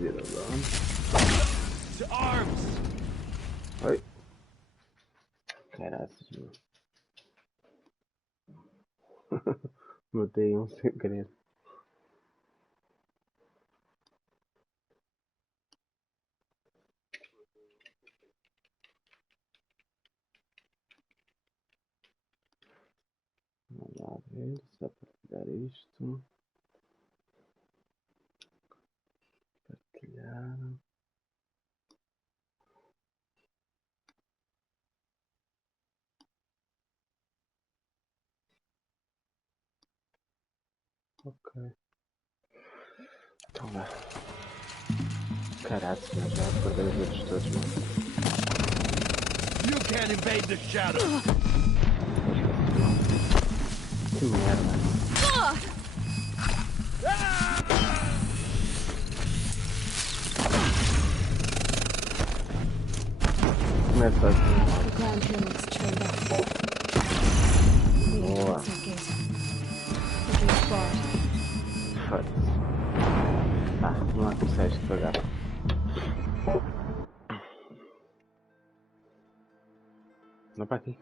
zero down. To arms! Oi. Caraca, mano. Botei um segredo. Vamos lá ver, só para tirar isto. Partilhar. Ok. Então lá. Caraca, já acordei os outros todos, mano. You can't invade the shadow! Que merda. Começa assim. The ground here looks trained up. Boa. The gate barred. Foda-se. Ah, não há como sair de pagar. Não para aqui.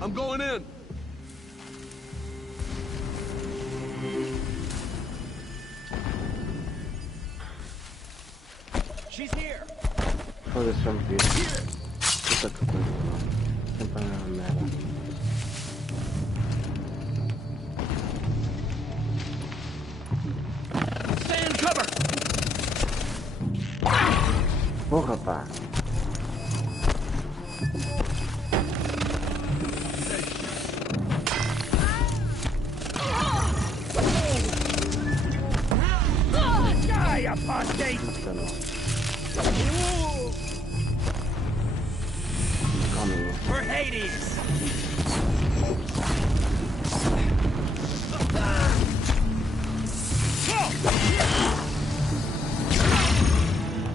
I'm going in! She's here! Foda-se, já me vi. Puta que coisa. Sempre a mesma merda. Stay in cover! Porra, pá. Die, apostate! Puta não. Coming. For Hades!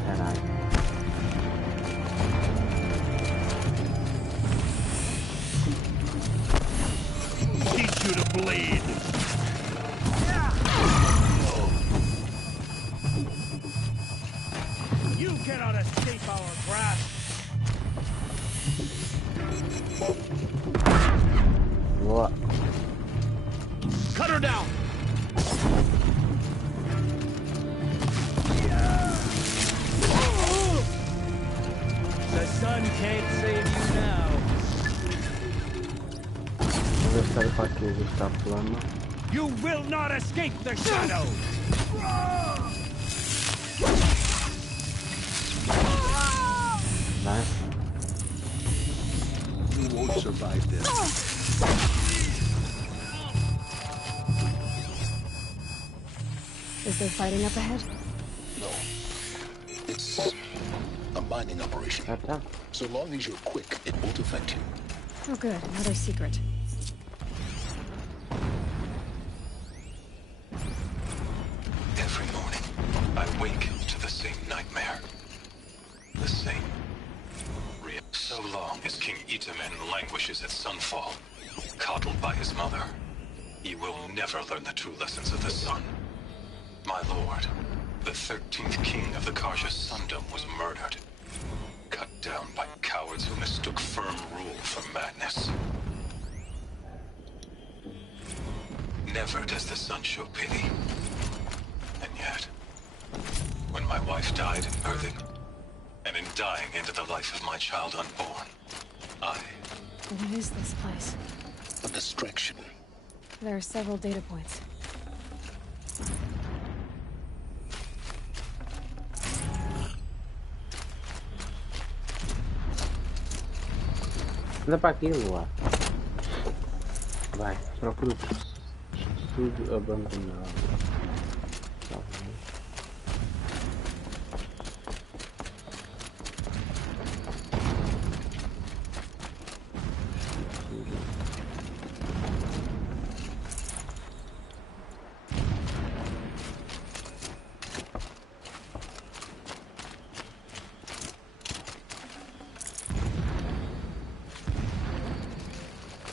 Caralho. Teach you to bleed! You cannot escape our grasp! Boa. Cut her down! The sun can't save you now. Vou gastar para aqui, ajustar a flama. You will not escape the shadow! Vai. You won't survive this. Is there fighting up ahead? No. It's a mining operation. Ah, tá. So long as you're quick, it won't affect you. Oh good, another secret. Every morning, I wake to the same nightmare. The same. So long as King Itamen languishes at sunfall, coddled by his mother, he will never learn the true lessons of the sun. My lord, the 13th king of the Karja Sundom was murdered. Cut down by cowards who mistook firm rule for madness. Never does the sun show pity. And yet, when my wife died in birthing, and in dying into the life of my child unborn, What is this place? a distraction. There are several data points. Anda para aqui, Lua. Vai, procura tudo abandonado. Tá bem.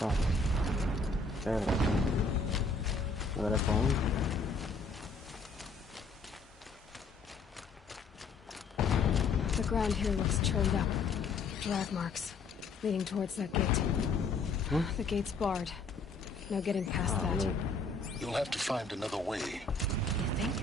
Tá. Pera. Agora é pra onde? The ground here looks churned up. Drag marks, leading towards that gate. The gate's barred. No getting past that. You'll have to find another way. You think?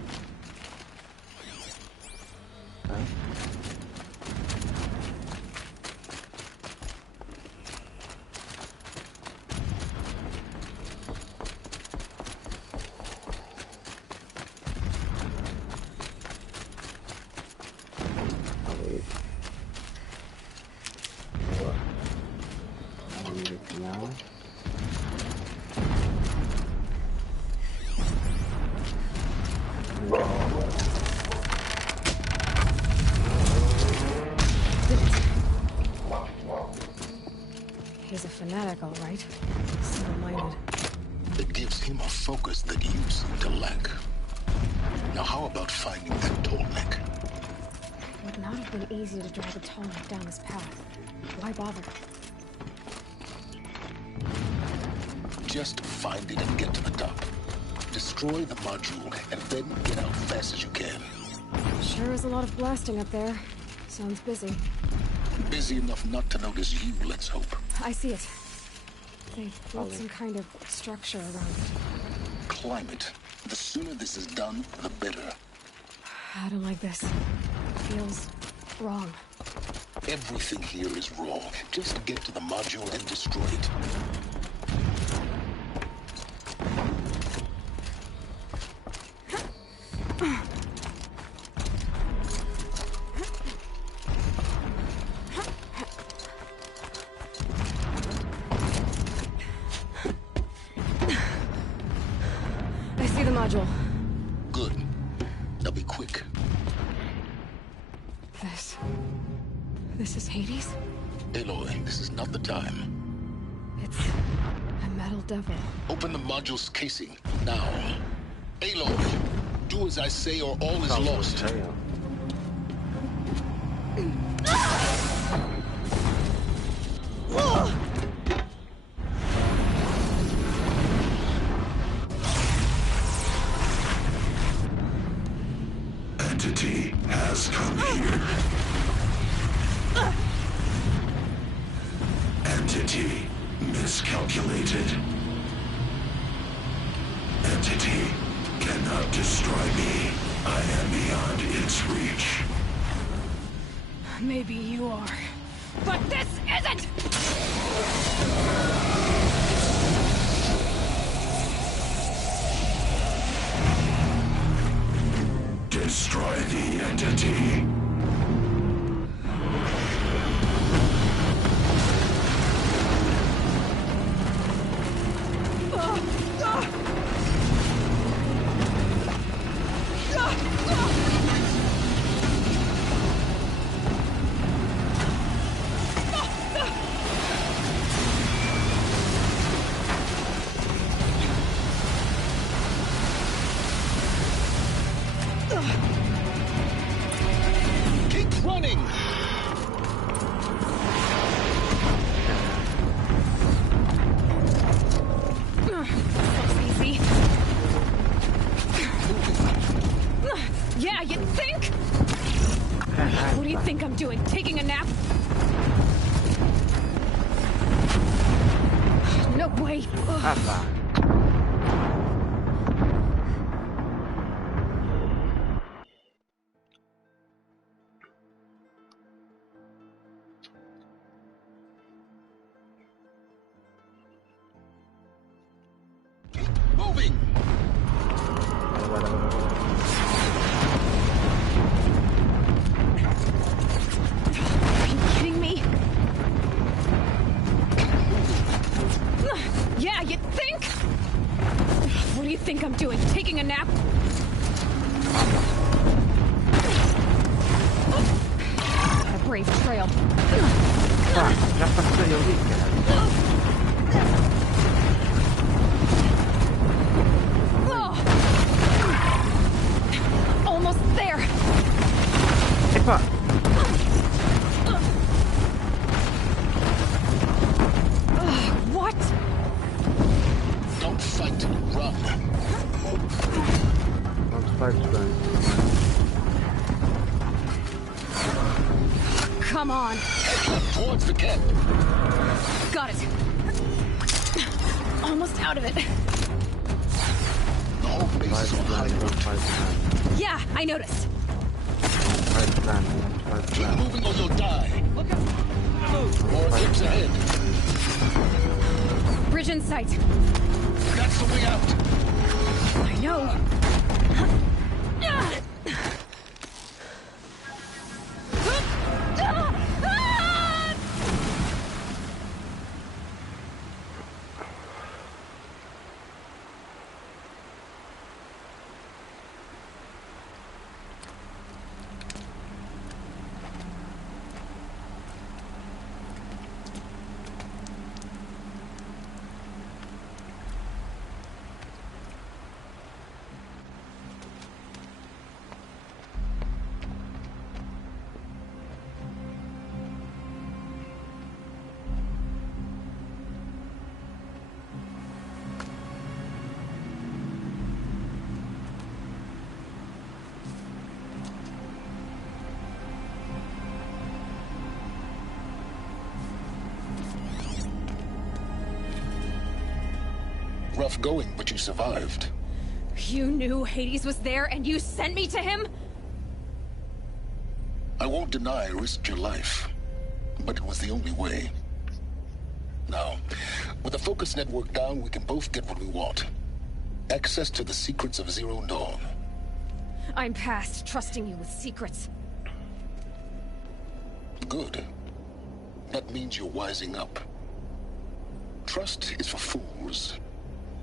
He's a fanatic, all right. Single-minded. It gives him a focus that you seem to lack. Now how about finding that Tolmec? It would not have been easy to drag a Tolmec down this path. Why bother? Just find it and get to the top. Destroy the module and then get out fast as you can. Sure is a lot of blasting up there. Sounds busy. Busy enough not to notice you, let's hope. I see it. They built some kind of structure around it. Climate. The sooner this is done, the better. I don't like this. Feels wrong. Everything here is wrong. Just get to the module and destroy it. Good. Now be quick. This is Hades? Aloy, this is not the time. It's a metal devil. Open the module's casing, now. Aloy, do as I say or all is lost. Entity has come here. Entity miscalculated. Entity cannot destroy me. I am beyond its reach. Maybe you are. But this isn't! Destroy the entity. Keep running! Looks easy. Yeah, you think? What do you think I'm doing? Taking a nap? No way. Moving! Are you kidding me? Yeah, you think? What do you think I'm doing? Taking a nap? What a brave trail. Tá, já passei, eu vi, cara. Almost there. Epa! What? Come on. Head left towards the camp. Got it. Almost out of it. The whole base is on high alert. Yeah, I noticed. Keep moving or you'll die. Look out! Move! More ships ahead. Bridge in sight. That's the way out. I know. Rough going, but you survived. You knew Hades was there and you sent me to him? I won't deny I risked your life, but it was the only way. Now, with the focus network down, we can both get what we want. Access to the secrets of Zero Dawn. I'm past trusting you with secrets. Good. That means you're wising up. Trust is for fools.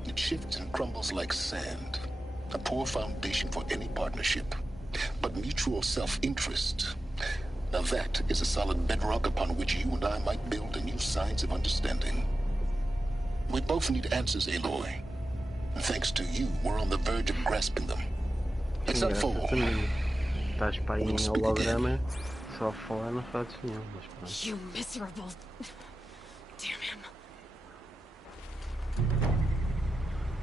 It shifts and crumbles like sand. A poor foundation for any partnership. But mutual self-interest, now that is a solid bedrock upon which you and I might build a new science of understanding. We both need answers, Aloy. And thanks to you, we're on the verge of grasping them. Let's not fall. Estás para aí em holograma, só falar não fazes nenhum, mas pronto. You miserable... Damn him.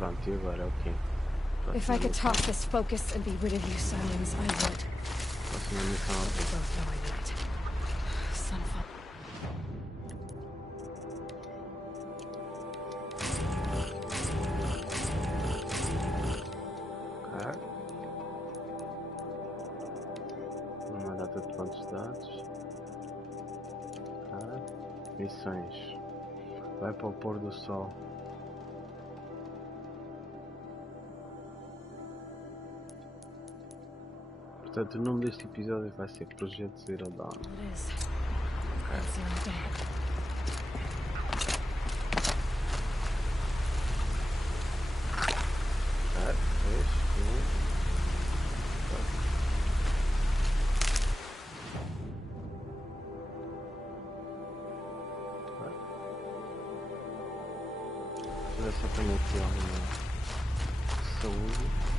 Pronto, e agora o quê? If I could toss this focus and be rid of you, Simons, I would. Próxima missão We both know I need it. Sunfall. ok. Uma data de pontos de dados. Ok. Missões. Vai para o pôr do sol. Portanto, o nome deste episódio vai ser Projeto Zero Dawn. It is. Sejam Bem. Ok, 3, 1. Deixa eu ver se eu tenho aqui alguma saúde.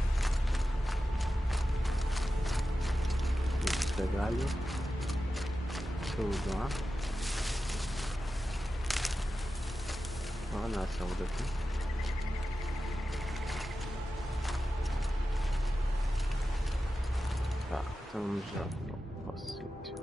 Galho, saúde lá. Não há saúde aqui. Tá, então vamos já para o sítio.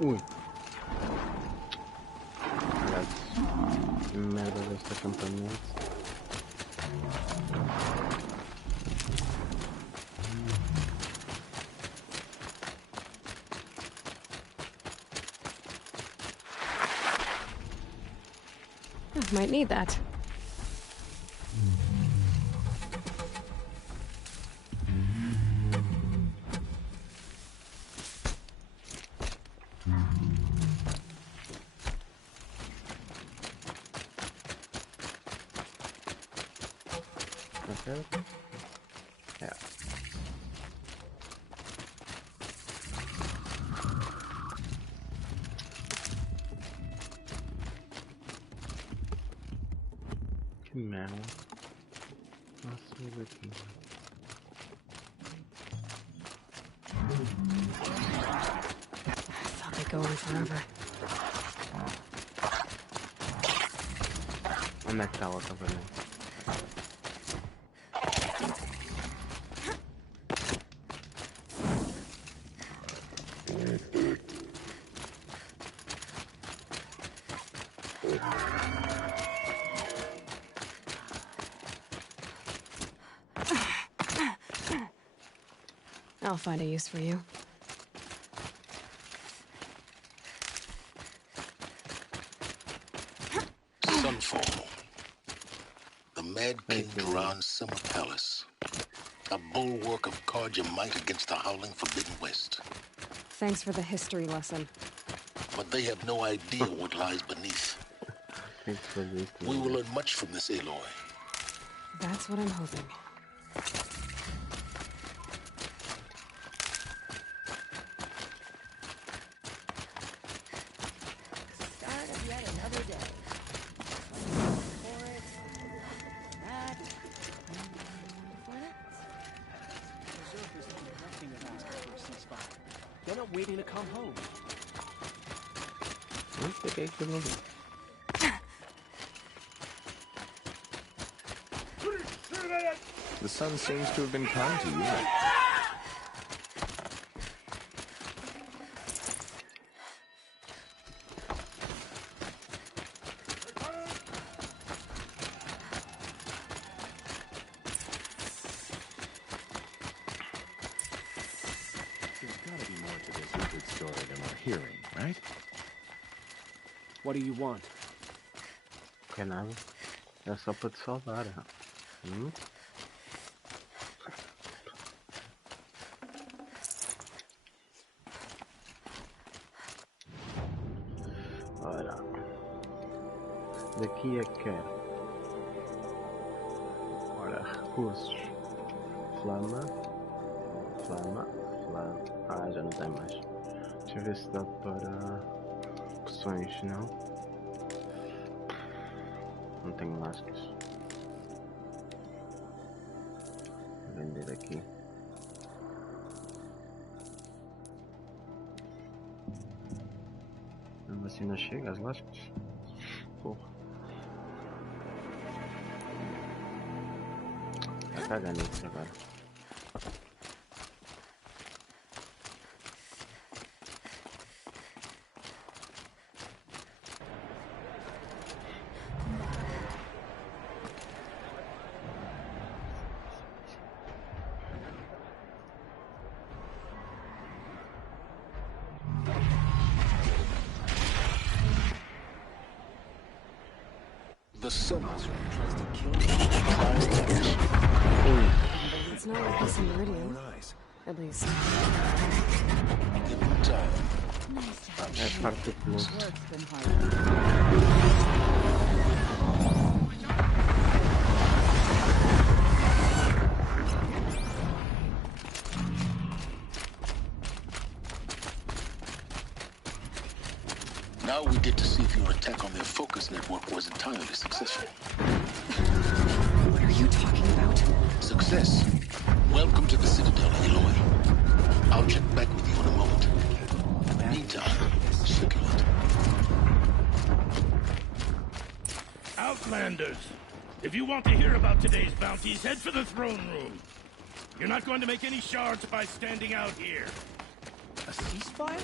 Ui. Que merda deste acampamento. Might need that. Okay. Yeah. Que merda. Nossa, meu Deus. I thought they'd go on forever. Onde é que está o acampamento? I'll find a use for you. Sunfall. The Mad King Duran's summer palace. A bulwark of guard your might against the howling forbidden west. Thanks for the history lesson. But they have no idea what lies beneath. We will learn much from this Aloy. That's what I'm hoping. Start of yet another day. For it, that, for that. Berserkers do nothing of asking for a ceasefire. They're not waiting to come home. The sun seems to have been kind to you. There's gotta be more to this wicked story than we're hearing, right? What do you want? Que nada. É só para te salvar. Ora. Daqui é que quero. Ora, recursos. Flama. Flama. Flama. Ah, já não tem mais. Deixa eu ver se dá para poções, não? Não tenho lascas. Vou vender aqui. Mesmo assim não chega às lascas. Porra. Vai cagar nisso agora. The sun Tries to kill me. It's not like this in Meridian. At least. Give them time. É parte do plus. Now we get to see if your attack on their focus network was entirely successful. What are you talking about? Success. Welcome to the Citadel, Aloy. I'll check back with you in a moment. In the meantime, circulate. Outlanders, if you want to hear about today's bounties, head for the throne room. You're not going to make any shards by standing out here. A ceasefire?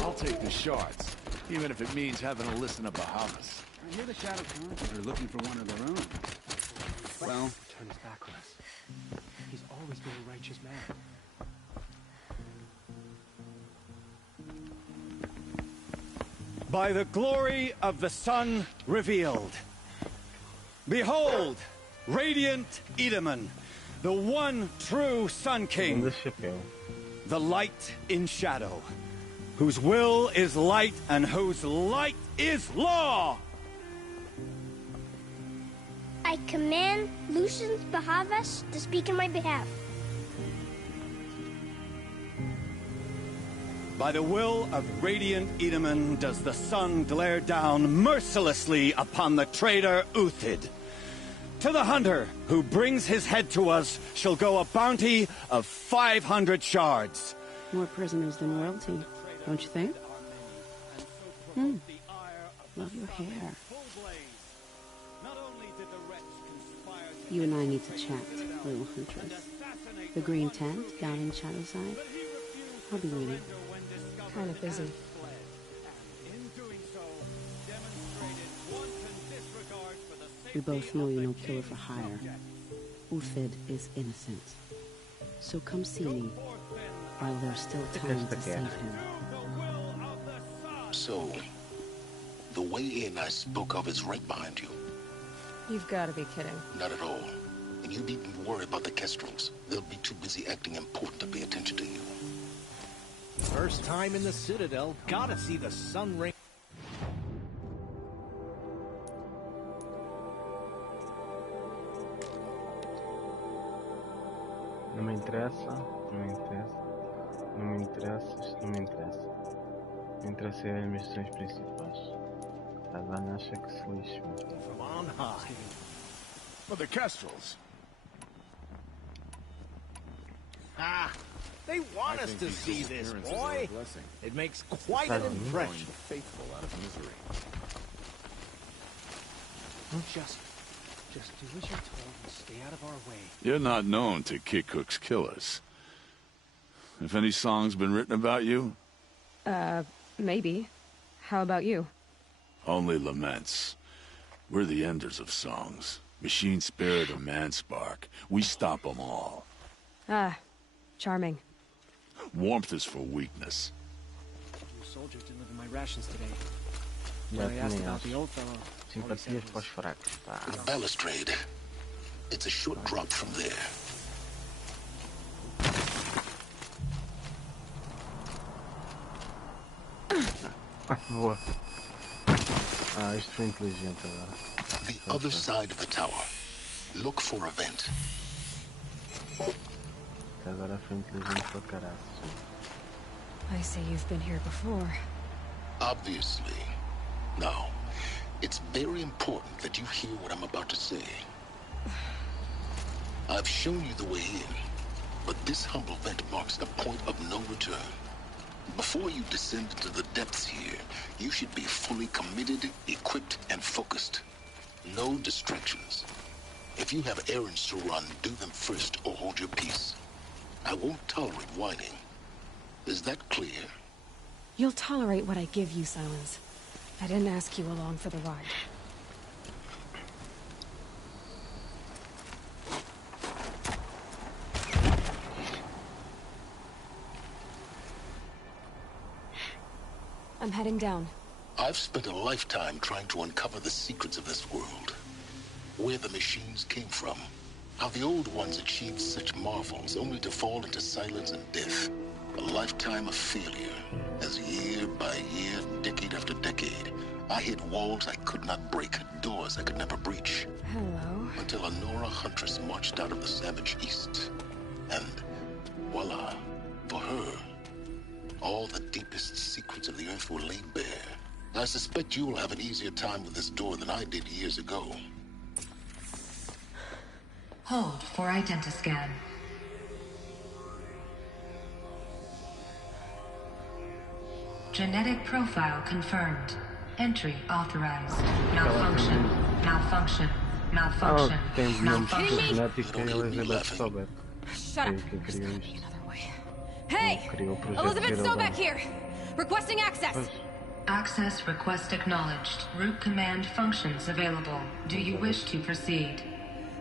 I'll take the shards, even if it means having to listen to Bahamas. I hear the Shadow Council are looking for one of their own. Well, turn his back on us. He's always been a righteous man. By the glory of the sun revealed. Behold, radiant Edaman, the one true Sun King. The light in shadow, whose will is light and whose light is law. I command Lucius Bahavas to speak in my behalf. By the will of radiant Edaman does the sun glare down mercilessly upon the traitor Uthid. To the hunter who brings his head to us shall go a bounty of 500 shards. More prisoners than royalty, don't you think? Love your hair. You and I need to chat, little huntress. The green tent down in Shadowside. I'll be waiting. Kind of busy. We both know you're no killer for hire. Uthid is innocent. So come see me while there's still time to save him. So, the way in I spoke of is right behind you. You've got to be kidding. Not at all. And you needn't worry about the Kestrels. They'll be too busy acting important to pay attention to you. First time in the Citadel, gotta see the sun ring. Não me interessa, não me interessa, não me interessa, isto não me interessa. Me interessa é as missões principais. A Dana acha que se lixe. From on high. Well, the Kestrels. Ah, they want us to see this, boy. It makes quite an impression. The faithful out of misery. Just do as you're told and stay out of our way. You're not known to kick Cook's killers. Have any songs been written about you? Maybe. How about you? Only laments. We're the enders of songs. Machine spirit or man spark. We stop them all. Ah, charming. Warmth is for weakness. New soldiers delivered my rations today. Já When I asked também about acho. the old fellow, Simpatias para os fracos. Pá. The balustrade. It's a short drop from there. Boa. Ah, isto foi inteligente agora. The other side of the tower. Look for a vent. Agora foi inteligente para caralho. I see you've been here before. Obviously. Now, it's very important that you hear what I'm about to say. I've shown you the way in, but this humble vent marks a point of no return. Before you descend into the depths here, you should be fully committed, equipped, and focused. No distractions. If you have errands to run, do them first or hold your peace. I won't tolerate whining. Is that clear? You'll tolerate what I give you, Silence. I didn't ask you along for the ride. I'm heading down. I've spent a lifetime trying to uncover the secrets of this world. Where the machines came from. How the old ones achieved such marvels only to fall into silence and death. A lifetime of failure. As year by year, decade after decade, I hit walls I could not break, doors I could never breach. Hello. Until a Nora huntress marched out of the savage east. And voila, for her, all the deepest secrets of the earth were laid bare. I suspect you will have an easier time with this door than I did years ago. Hold for identiscan. Genetic profile confirmed. Entry authorized. Malfunction. Malfunction. Malfunction. Malfunction. Shut up. There's gotta be another way. Hey! Hey! Elizabeth Stovak here! Requesting access! Access request acknowledged. Root command functions available. Do you wish to proceed?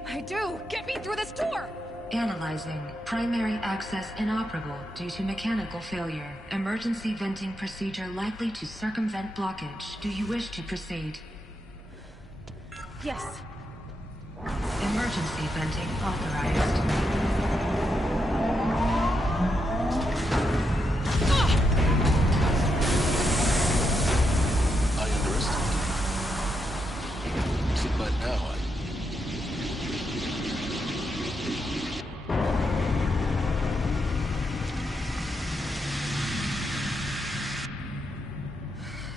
I do! Get me through this door! Analyzing. Primary access inoperable due to mechanical failure. Emergency venting procedure likely to circumvent blockage. Do you wish to proceed? Yes. Emergency venting authorized. I underestimated. So by now,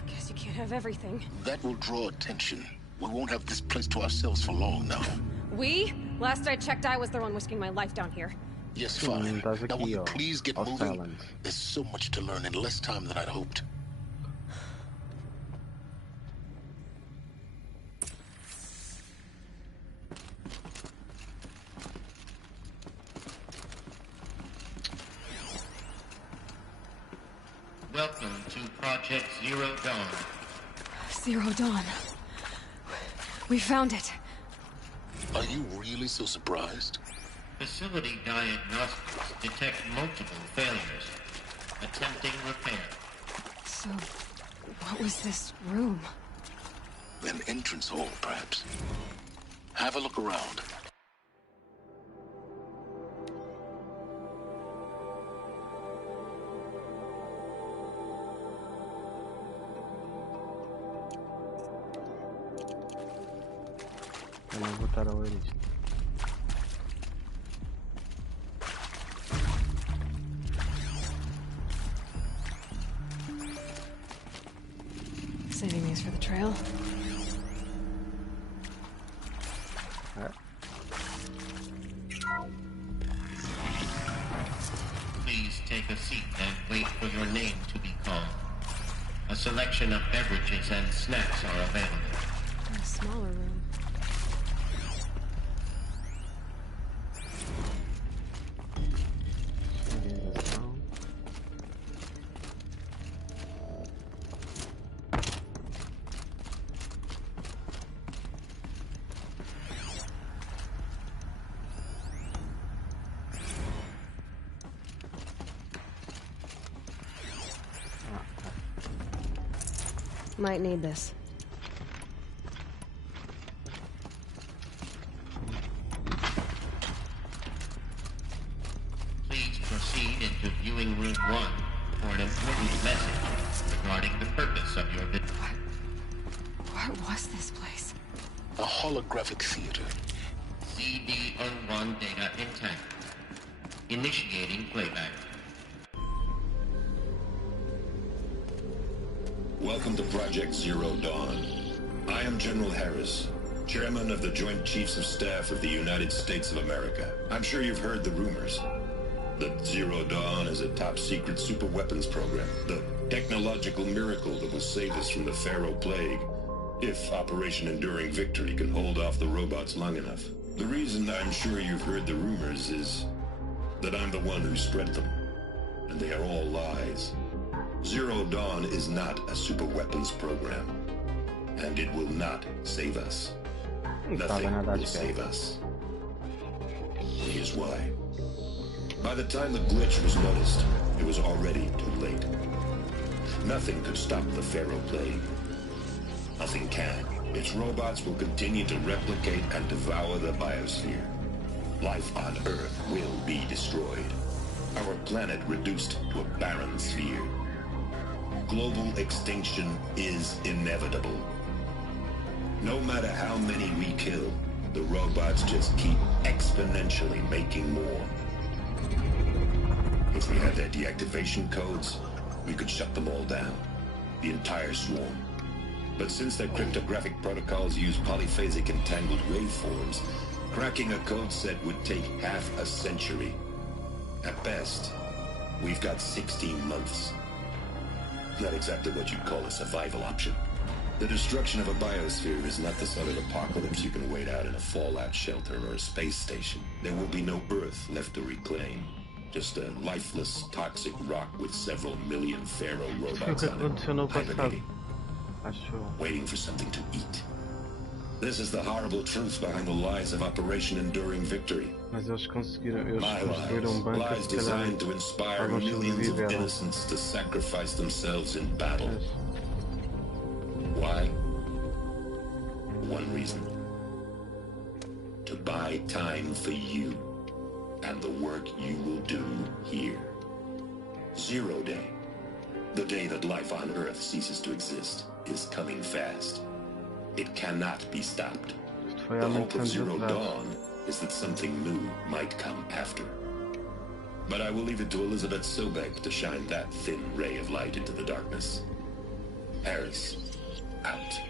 Guess you can't have everything. That will draw attention. We won't have this place to ourselves for long now. We? Last I checked, I was the one risking my life down here. Yes, fine. Now will you please get moving? There's so much to learn in less time than I'd hoped. Welcome to Project Zero Dawn. Zero Dawn. We found it. Are you really so surprised? Facility diagnostics detect multiple failures. Attempting repair. So, what was this room? An entrance hall, perhaps. Have a look around. Vamos botar a lista. Saving these for the trail. Please take a seat and wait for your name to be called. A selection of beverages and snacks are available. A smaller room. Might need this. Please proceed into viewing room 1 for an important message regarding the purpose of your visit. What was this place? A holographic theater. CD-01 data intact. Initiating playback. Welcome to Project Zero Dawn. I am General Harris, Chairman of the Joint Chiefs of Staff of the United States of America. I'm sure you've heard the rumors that Zero Dawn is a top-secret super-weapons program, the technological miracle that will save us from the Pharaoh Plague, if Operation Enduring Victory can hold off the robots long enough. The reason I'm sure you've heard the rumors is that I'm the one who spread them, and they are all lies. Zero Dawn is not a super weapons program, and it will not save us. Nothing will save us. Here's why. By the time the glitch was noticed, it was already too late. Nothing could stop the Pharaoh Plague. Nothing can. Its robots will continue to replicate and devour the biosphere. Life on Earth will be destroyed. Our planet reduced to a barren sphere. Global extinction is inevitable. No matter how many we kill, the robots just keep exponentially making more. If we had their deactivation codes, we could shut them all down, the entire swarm. But since their cryptographic protocols use polyphasic entangled waveforms, cracking a code set would take half a century. At best, we've got 16 months. Not exactly what you'd call a survival option. The destruction of a biosphere is not the sort of apocalypse you can wait out in a fallout shelter or a space station. There will be no Earth left to reclaim. Just a lifeless, toxic rock with several million pharaoh robots on it, hibernating, waiting for something to eat. This is the horrible truth behind the lies of Operation Enduring Victory. Mas eles construíram My lies designed to inspire millions of innocents to sacrifice themselves in battle. Why? One reason. To buy time for you and the work you will do here. 0 Day, the day that life on Earth ceases to exist, is coming fast. It cannot be stopped. The hope of 0 Dawn is that something new might come after. But I will leave it to Elizabeth Sobek to shine that thin ray of light into the darkness. Harris, out.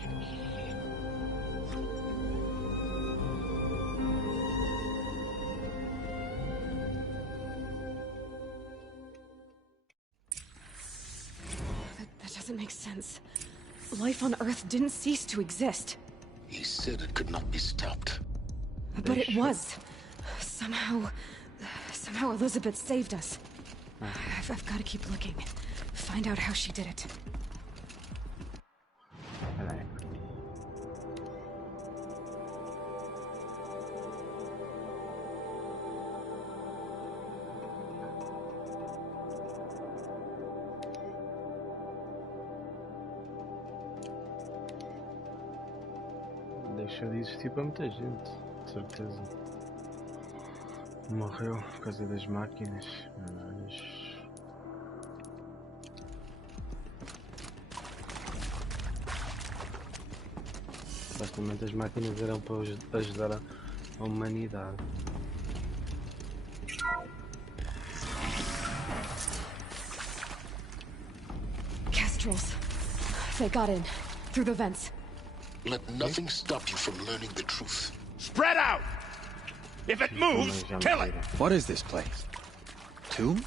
That doesn't make sense. Life on Earth didn't cease to exist. He said it could not be stopped. But it was. Somehow Elizabeth saved us. I've got to keep looking. Find out how she did it. Deixou de existir para muita gente, de certeza. Morreu por causa das máquinas, mas... supostamente as máquinas eram para ajudar a humanidade. Kestrels. They got in, through the vents. Let nothing stop you from learning the truth. Spread out! If it moves, kill it! What is this place? Tomb?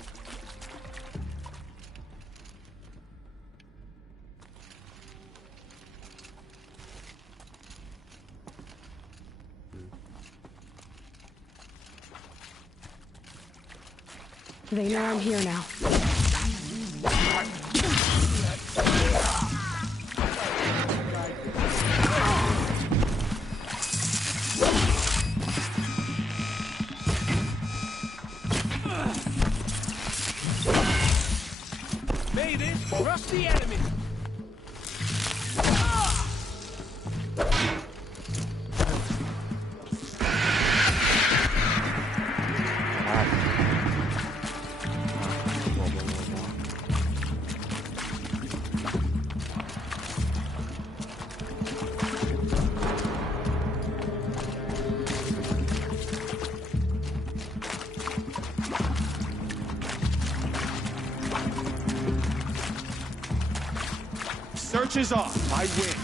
They know I'm here now. Rush the enemy! Search is off. I win.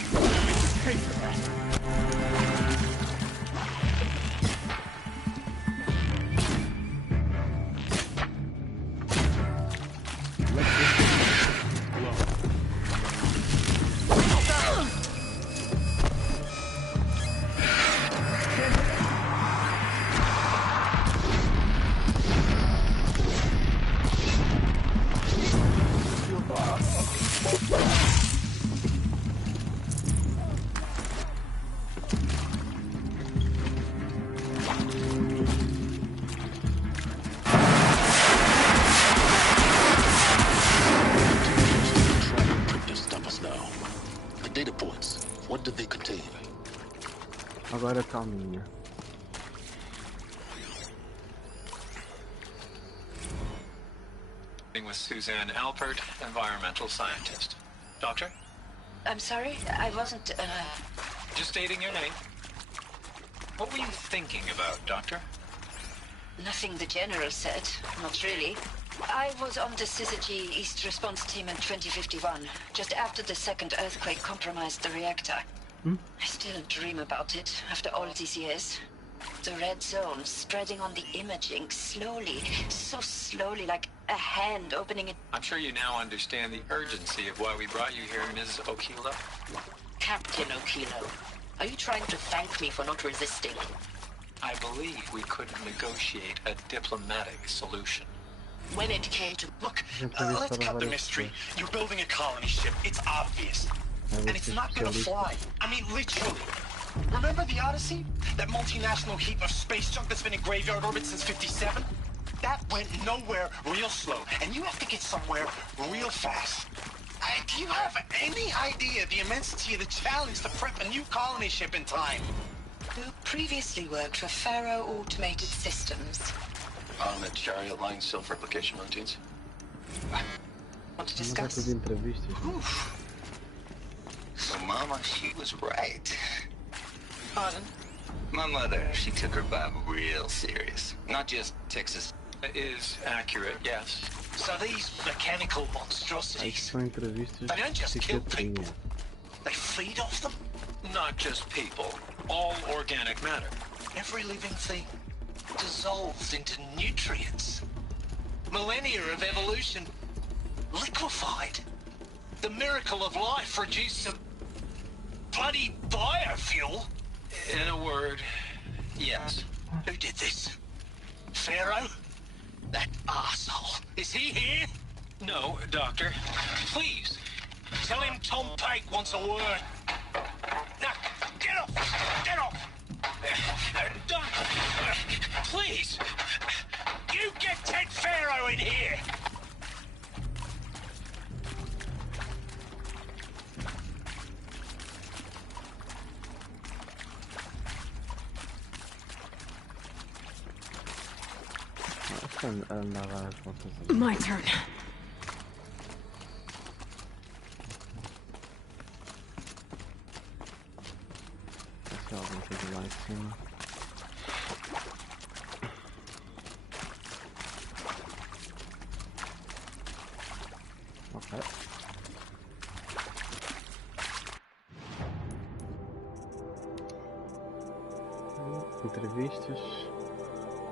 Agora calminha. With Suzanne Alpert, environmental scientist. Doctor? I'm sorry, I wasn't, Just stating your name. What were you thinking about, Doctor? Nothing the General said, not really. I was on the Syzygy East Response Team in 2051, just after the second earthquake compromised the reactor. I still dream about it, after all these years. The red zone spreading on the imaging, slowly, so slowly, like a hand opening it. I'm sure you now understand the urgency of why we brought you here, Ms. Okilo. Captain Okilo, are you trying to thank me for not resisting? I believe we could negotiate a diplomatic solution. when it came to... Look, let's cut the mystery. You're building a colony ship. It's obvious. And it's not gonna fly. I mean, literally. Remember the Odyssey? That multinational heap of space junk that's been in graveyard orbit since 57? That went nowhere real slow. And you have to get somewhere real fast. Do you have any idea the immensity of the challenge to prep a new colony ship in time? Who previously worked for Faro Automated Systems. On the chariot line self-replication routines. Want to discuss? Oof. So Mama, she was right. Pardon? My mother, she took her Bible real serious. Not just Texas. Is accurate, yes. So these mechanical monstrosities, they don't just kill people. They feed off them? Not just people. All organic matter. Every living thing dissolved into nutrients. Millennia of evolution liquefied. The miracle of life reduced some bloody biofuel. In a word, yes. Who did this? Pharaoh? That arsehole. Is he here? No, Doctor. Please, tell him Tom Pike wants a word. Now, get off! Get off! Doctor, please, you get Ted Pharaoh in here! My turn. Okay. Entrevistas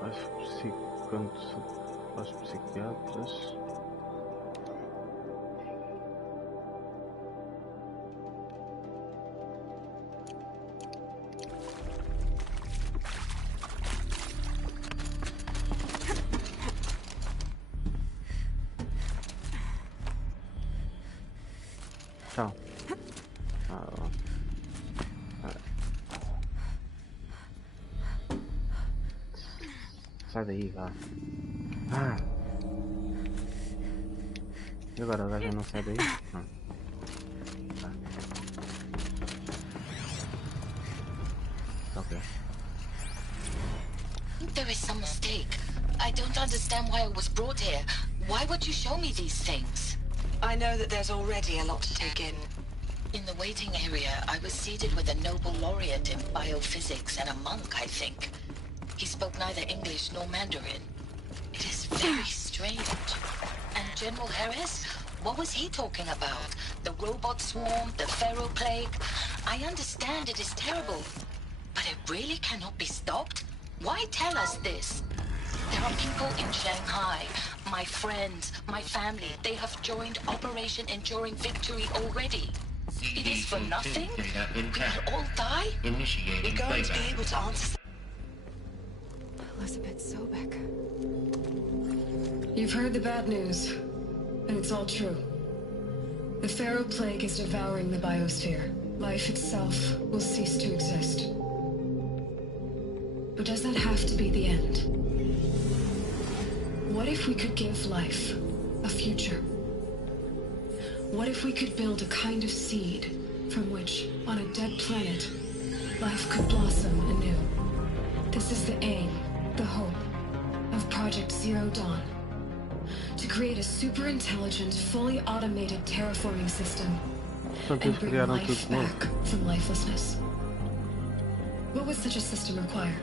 aos psiquiatras. Tchau. Sai daí, vá. E agora, a gaja não sai daí? Não. Okay. There is some mistake. I don't understand why I was brought here. Why would you show me these things? I know that there's already a lot to take in. In the waiting area, I was seated with a Nobel laureate in biophysics and a monk, I think. He spoke neither English nor Mandarin. It is very strange. And General Harris? What was he talking about? The robot swarm, the Pharaoh plague? I understand it is terrible, but it really cannot be stopped? Why tell us this? There are people in Shanghai, my friends, my family. They have joined Operation Enduring Victory already. It is for nothing? We will all die? We're going to be able to answer... Elizabeth Sobek. You've heard the bad news, and it's all true. The Pharaoh plague is devouring the biosphere. Life itself will cease to exist. But does that have to be the end? What if we could give life a future? What if we could build a kind of seed from which, on a dead planet, life could blossom anew? This is the aim, the hope, of Project Zero Dawn. To create a super-intelligent, fully automated terraforming system and bring life back from lifelessness. What would such a system require?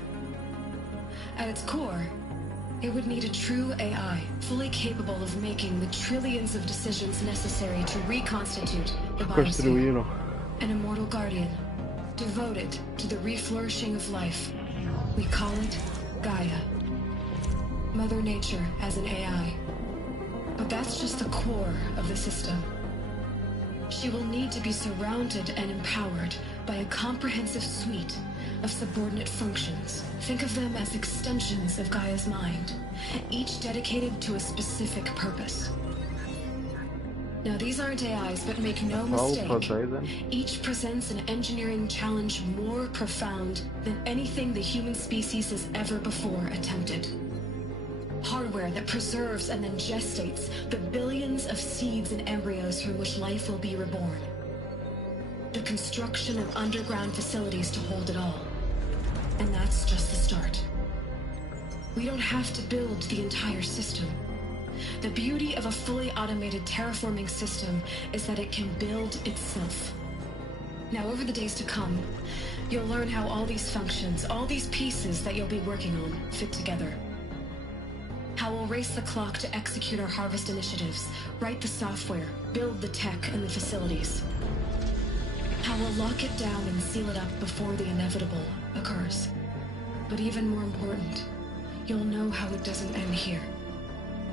At its core, it would need a true AI, fully capable of making the trillions of decisions necessary to reconstitute the biosphere. An immortal guardian, devoted to the reflourishing of life. We call it Gaia. Mother Nature as an AI. But that's just the core of the system. She will need to be surrounded and empowered by a comprehensive suite of subordinate functions. Think of them as extensions of Gaia's mind, each dedicated to a specific purpose. Now, these aren't AIs, but make no mistake, each presents an engineering challenge more profound than anything the human species has ever before attempted. Hardware that preserves and then gestates the billions of seeds and embryos from which life will be reborn. The construction of underground facilities to hold it all. And that's just the start. We don't have to build the entire system. The beauty of a fully automated terraforming system is that it can build itself. Now, over the days to come, you'll learn how all these functions, all these pieces that you'll be working on, fit together. How we'll race the clock to execute our harvest initiatives, write the software, build the tech and the facilities. How we'll lock it down and seal it up before the inevitable occurs. But even more important, you'll know how it doesn't end here.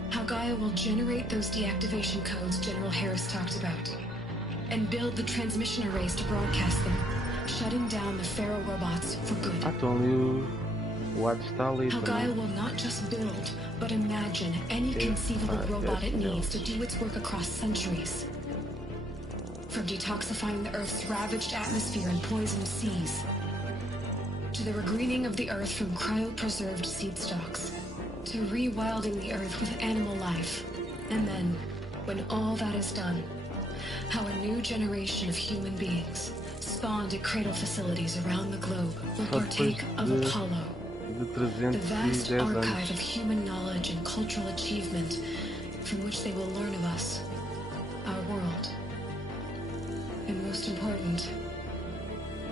How Gaia will generate those deactivation codes General Harris talked about, and build the transmission arrays to broadcast them, shutting down the Pharaoh robots for good. How Gaia will not just build, but imagine any conceivable robot it needs to do its work across centuries. From detoxifying the Earth's ravaged atmosphere and poisoned seas, to the regreening of the Earth from cryopreserved seed stalks, to rewilding the Earth with animal life. And then, when all that is done, how a new generation of human beings, spawned at cradle facilities around the globe, will partake of Apollo, the vast archive of human knowledge and cultural achievement from which they will learn of us, our world. And most important,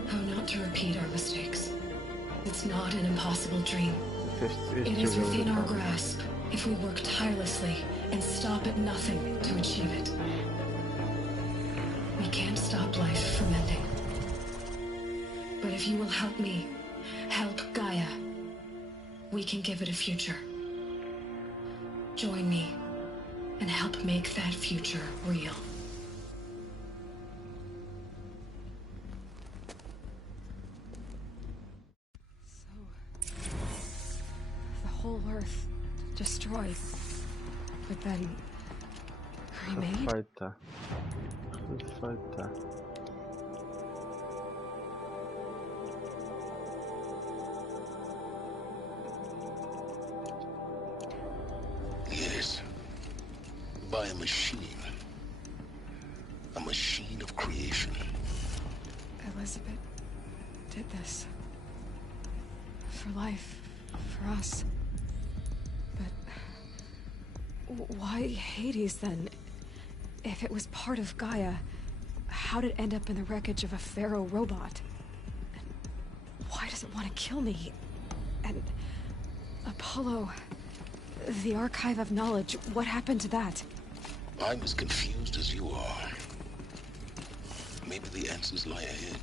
how not to repeat our mistakes. It's not an impossible dream. It is within our grasp if we work tirelessly and stop at nothing to achieve it. We can't stop life from ending. But if you will help me, help Gaia, we can give it a future. Join me and help make that future real. Whole Earth destroyed, but then remade? Perfeita. Yes. By a machine. A machine of creation. Elizabeth did this. For life. For us. Why Hades, then? If it was part of Gaia, how did it end up in the wreckage of a Pharaoh robot? And why does it want to kill me? And Apollo, the archive of knowledge, what happened to that? I'm as confused as you are. Maybe the answers lie ahead.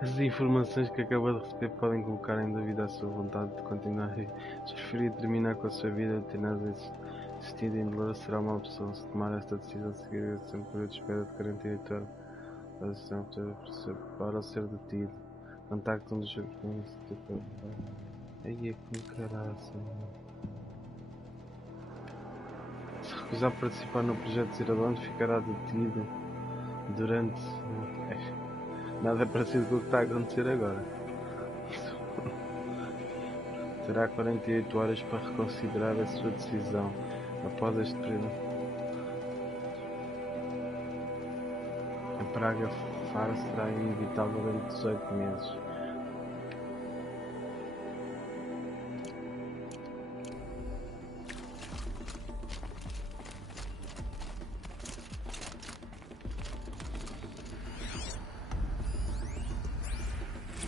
As informações que acaba de receber podem colocar em dúvida a sua vontade de continuar. Se preferir terminar com a sua vida, tenaz existindo em dolor, será uma opção. Se tomar esta decisão, seguirá sempre um período de espera de 48 horas para ser detido. Contacte um dos seus tipo. Aí é que caraça. Se recusar participar no projeto Cidadão, ficará detido durante. Nada parecido com o que está a acontecer agora. Terá 48 horas para reconsiderar a sua decisão. Após este período, a praga FAR será inevitável durante 18 meses.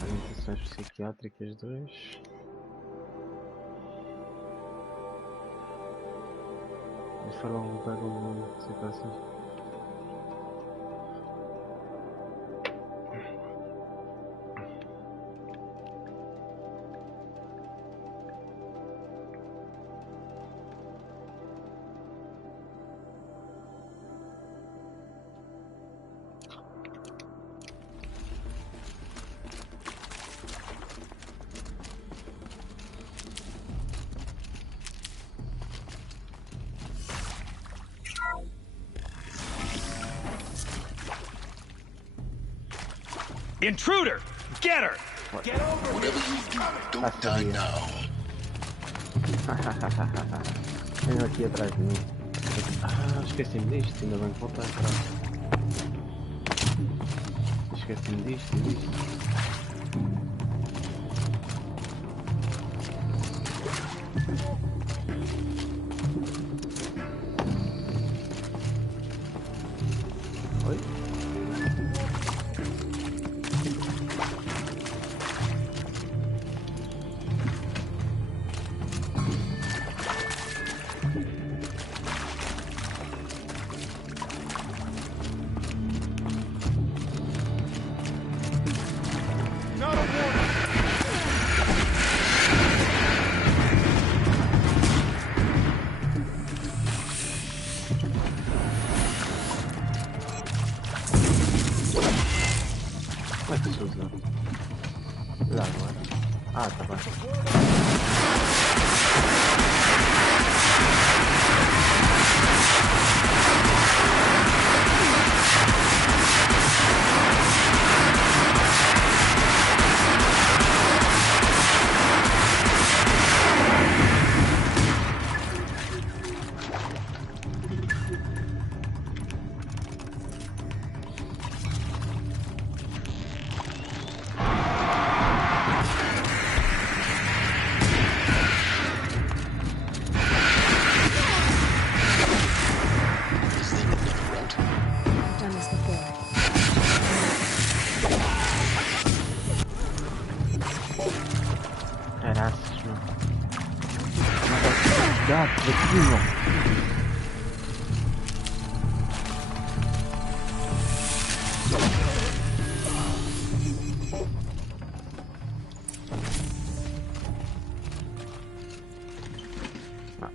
Orientações psiquiátricas 2. começaram a lutar com situações. Intruder! Get her! Get over whatever you do, don't die now. Venho aqui atrás de mim. Ah, esqueci-me disto, ainda bem que voltei atrás. Esqueci-me disto.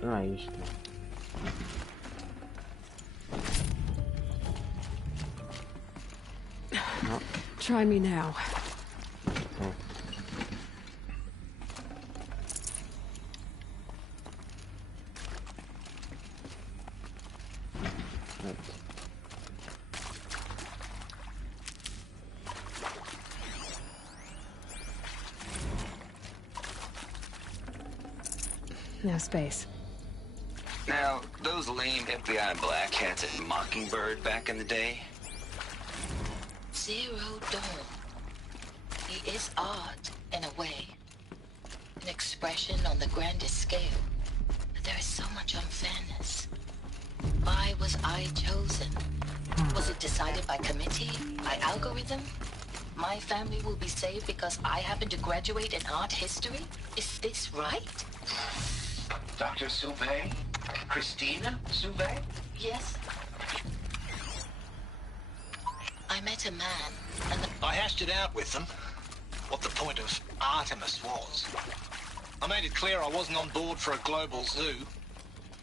Não é isto. Não. Try me now. No space. Now, those lame FBI black hats at Mockingbird back in the day? Zero Dawn. He is art, in a way. An expression on the grandest scale. But there is so much unfairness. Why was I chosen? Was it decided by committee? By algorithm? My family will be saved because I happen to graduate in art history? Is this right? Dr. Sauvé? Christina Sauvé? Yes. I met a man, and I hashed it out with them, what the point of Artemis was. I made it clear I wasn't on board for a global zoo.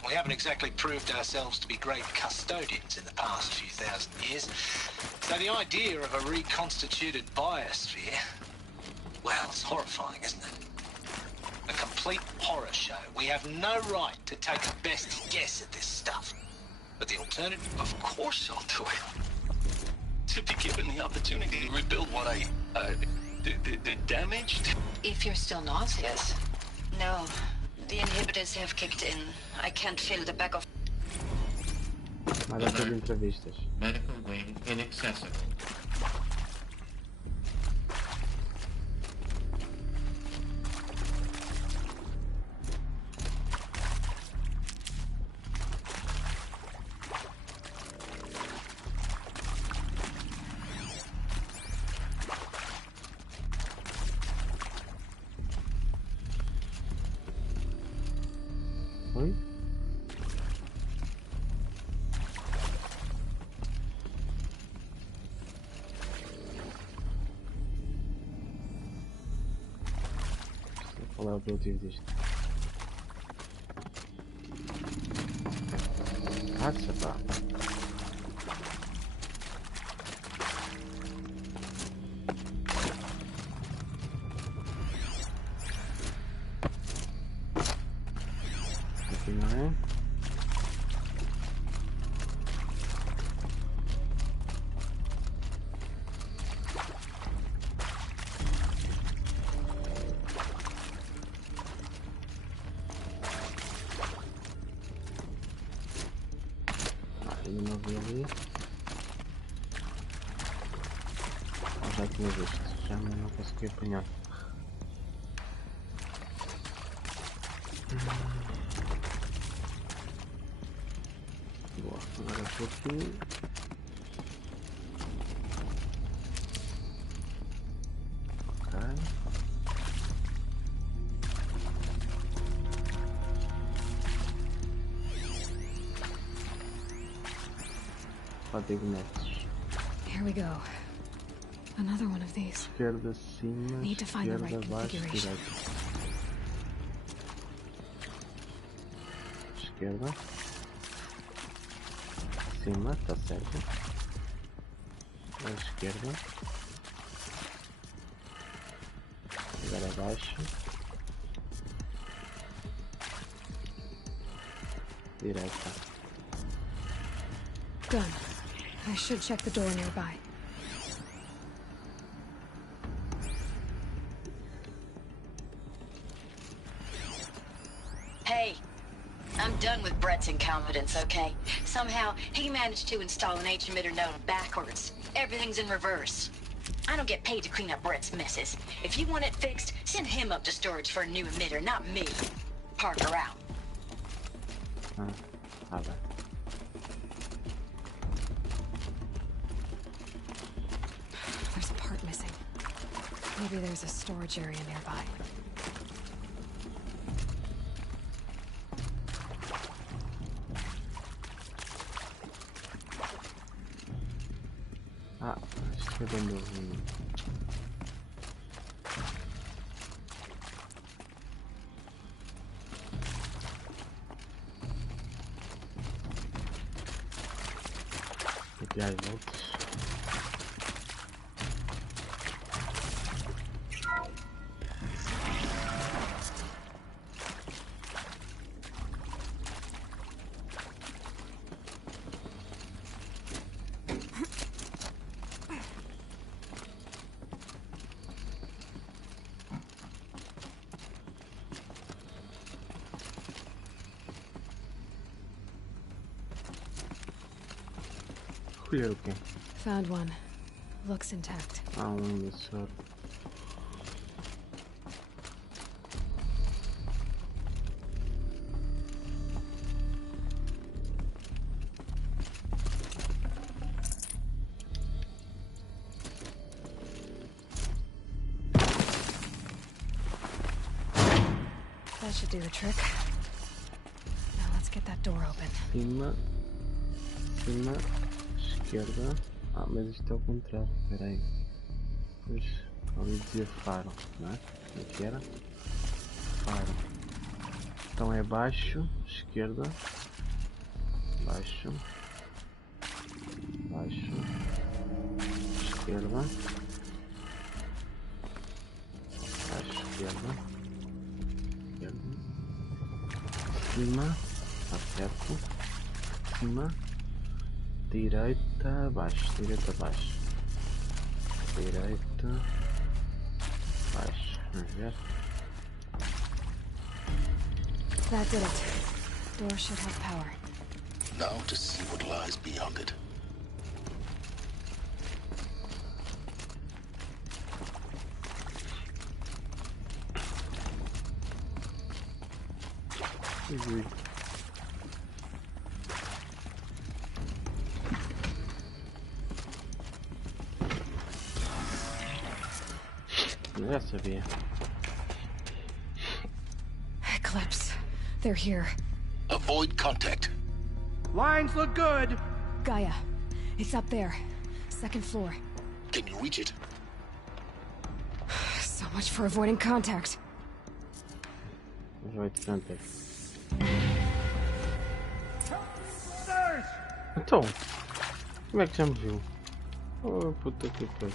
We haven't exactly proved ourselves to be great custodians in the past few thousand years. So the idea of a reconstituted biosphere, well, it's horrifying, isn't it? A complete horror show. We have no right to take a best guess at this stuff. But the alternative, of course I'll do it. To be given the opportunity to rebuild what I damaged. if you're still nauseous. No, the inhibitors have kicked in. I can't feel the back of... Nada de entrevistas. Medical wing inaccessible. Qual é o objetivo disto? Caça, pá. Aqui não é? Ainda não vi ali. Já tinha visto, já não consegui apanhar. Boa, agora estou aqui. Ok. Código metros. Here we go. Another one of these. Esquerda, cima, Need to find the right esquerda, baixo, configuration. direita. Esquerda. Cima, tá certo. À esquerda. Agora abaixo. Direita. Done. I should check the door nearby. Hey, I'm done with Brett's incompetence, okay? Somehow, he managed to install an H-emitter node backwards. Everything's in reverse. I don't get paid to clean up Brett's messes. If you want it fixed, send him up to storage for a new emitter, not me. Parker out. Bem. There's a part missing. Maybe there's a storage area nearby. Ah, isto é bem novinho. Aqui há voltas. O quê? Found one. Looks intact. Só. That should do the trick. Now let's get that door open. Cima. Cima. Esquerda. Ah, mas isto é o contrário. Espera aí. Pois, ali dizia faro, não é? Como é que era? Faro. Então é baixo, esquerda. Baixo. Baixo. Esquerda. Baixo, esquerda. Esquerda. Cima. Está certo. Cima. Direita, baixo, direita, baixo. Direita, baixo. Vamos ver. That did it. Door should have power. Now to see what lies beyond it. Já sabia. Eclipse. They're here. Avoid contact. Lines look good. Gaia. It's up there. Second floor. Can you reach it? So much for avoiding contact. vai te cantar. Então, como é que já me viu? Oh, puta que pariu.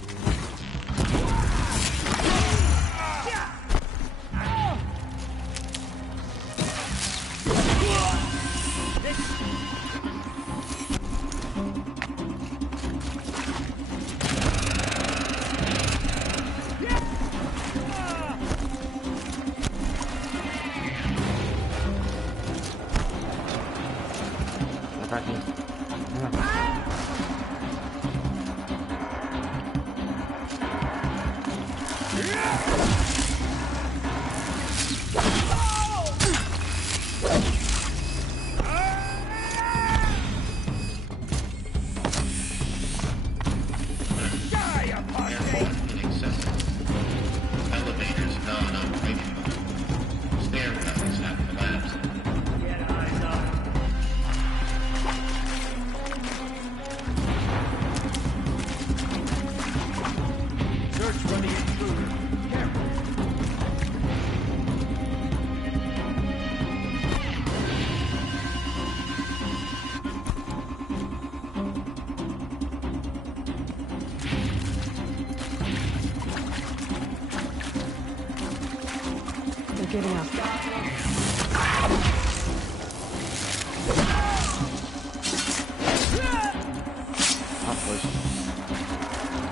Giving up.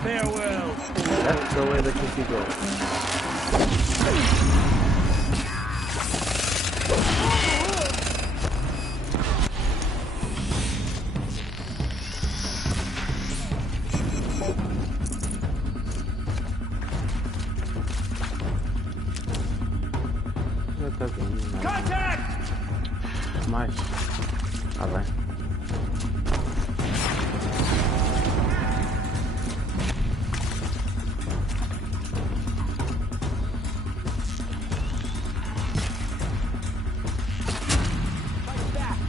Farewell. That's the way the cookie goes. Contact! Mais. Ah, vai.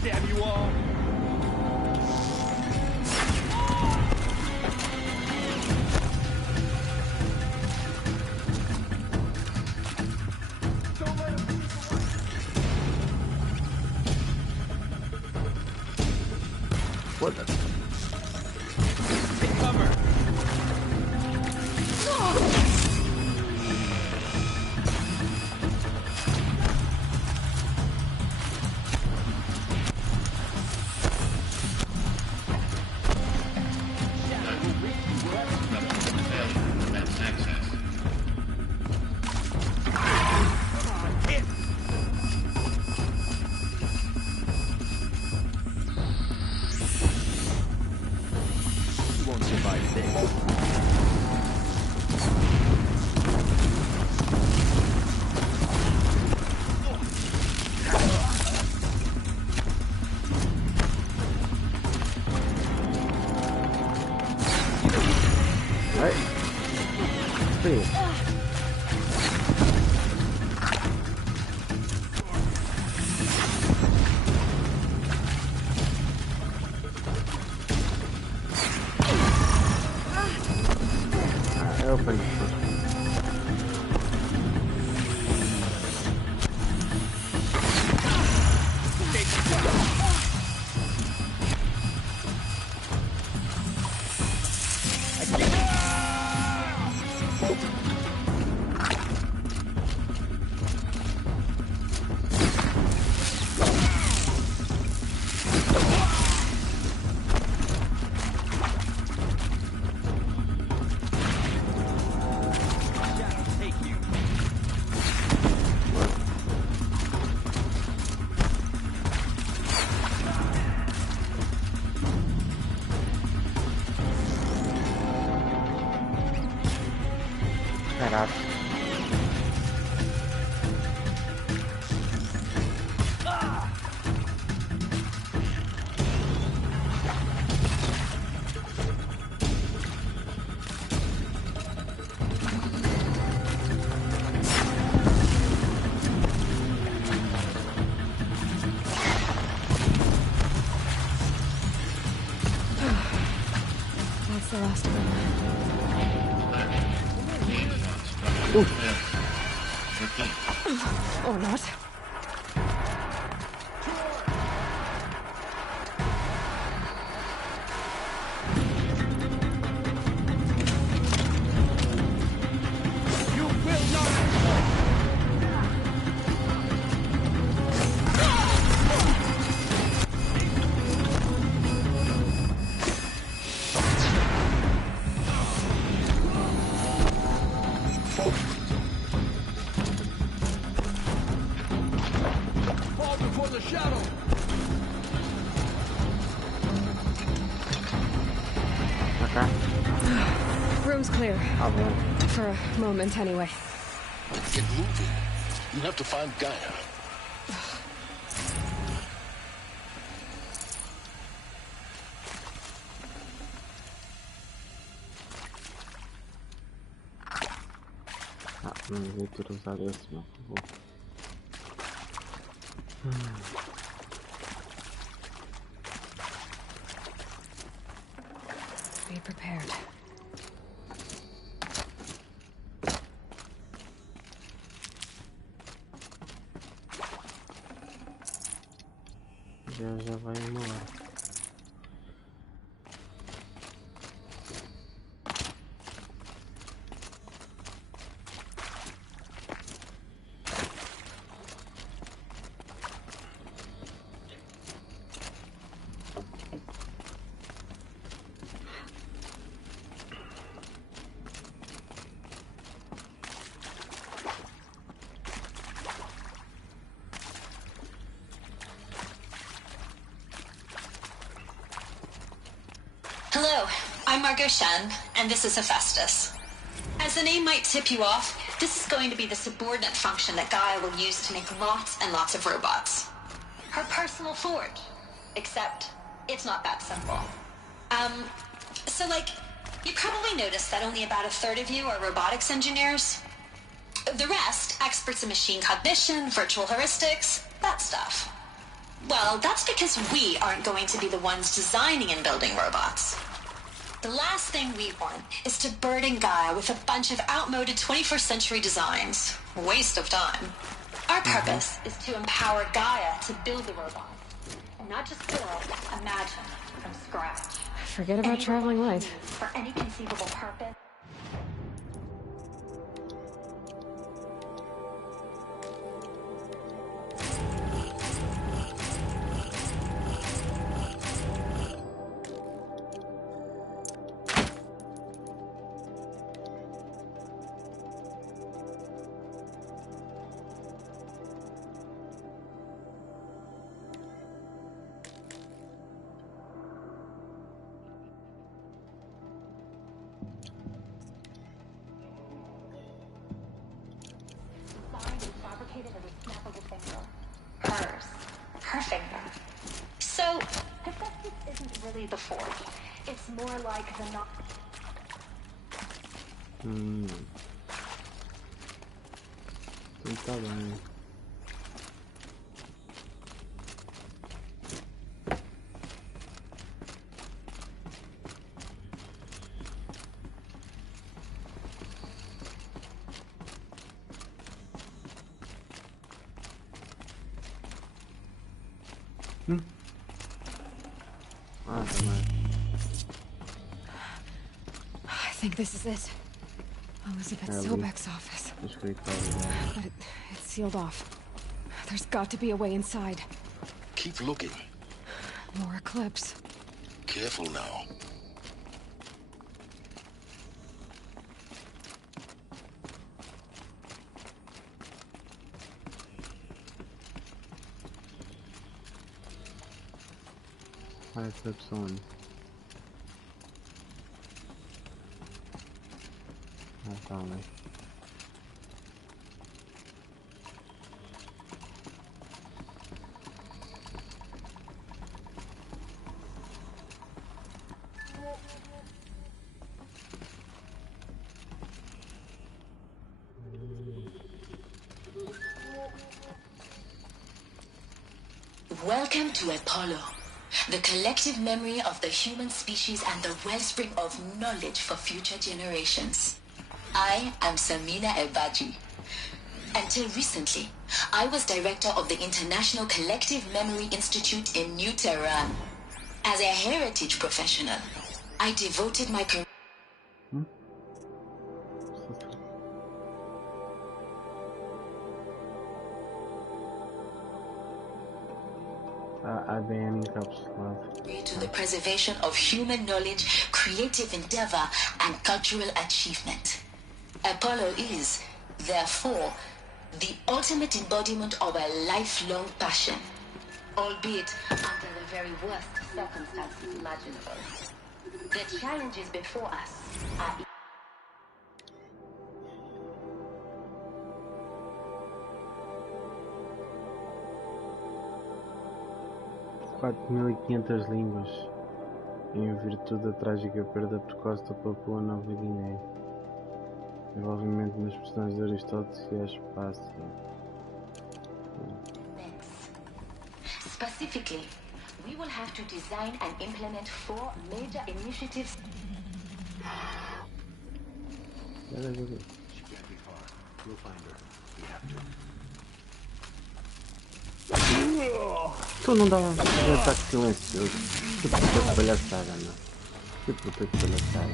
Damn you all! What the? Take cover! Caraca. That's the last of them. Ooh. Or not. for the shadow. Room's clear. Ah, bom. For a moment, anyway. Get moving. You have to find Gaia. Ah, não devia ter usado esse, não. Vou. Be prepared. Já vai uma hora. Hello, I'm Margot Shen, and this is Hephaestus. As the name might tip you off, this is going to be the subordinate function that Gaia will use to make lots and lots of robots. Her personal forge. Except, it's not that simple. So you probably noticed that only about a third of you are robotics engineers. The rest, experts in machine cognition, virtual heuristics, that stuff. Well, that's because we aren't going to be the ones designing and building robots. The last thing we want is to burden Gaia with a bunch of outmoded 21st century designs. Waste of time. Our purpose is to empower Gaia to build the robots. And not just build, imagine, from scratch. Forget about traveling light. For any conceivable purpose. Her finger. So, Hephaestus isn't really the forge. It's more like the not. Tá bem. I think this is it. Elizabeth Sobek's office. But it's sealed off. There's got to be a way inside. Keep looking. More Eclipse. Careful now. Eclipse on. I found it. Welcome to Apollo, the collective memory of the human species and the wellspring of knowledge for future generations. I am Samina Ebaji. Until recently, I was director of the International Collective Memory Institute in New Tehran. As a heritage professional, I devoted my career. To the preservation of human knowledge, creative endeavor, and cultural achievement. Apollo is, therefore, the ultimate embodiment of a lifelong passion, albeit under the very worst circumstances imaginable. The challenges before us are 4.500 línguas, em virtude da trágica perda precoce da Papua Nova Guiné. Envolvimento nas expressões de Aristóteles e Aspásia. Specifically, we will have to design and implement 4 major initiatives. She can't be far. We'll find her. We have to. Tu não dá um ataque silencioso. Que puta de palhaçada, não. Que puta de palhaçada.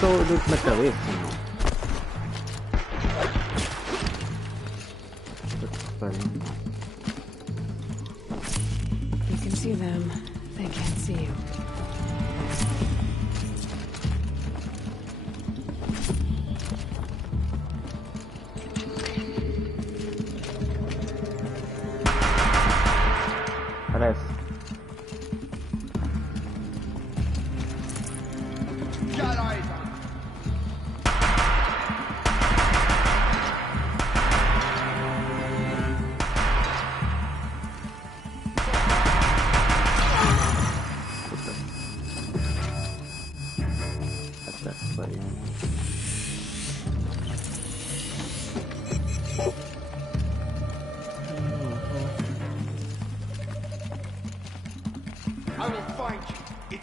Todo na cabeça, You can see them, they can't see you. Parece.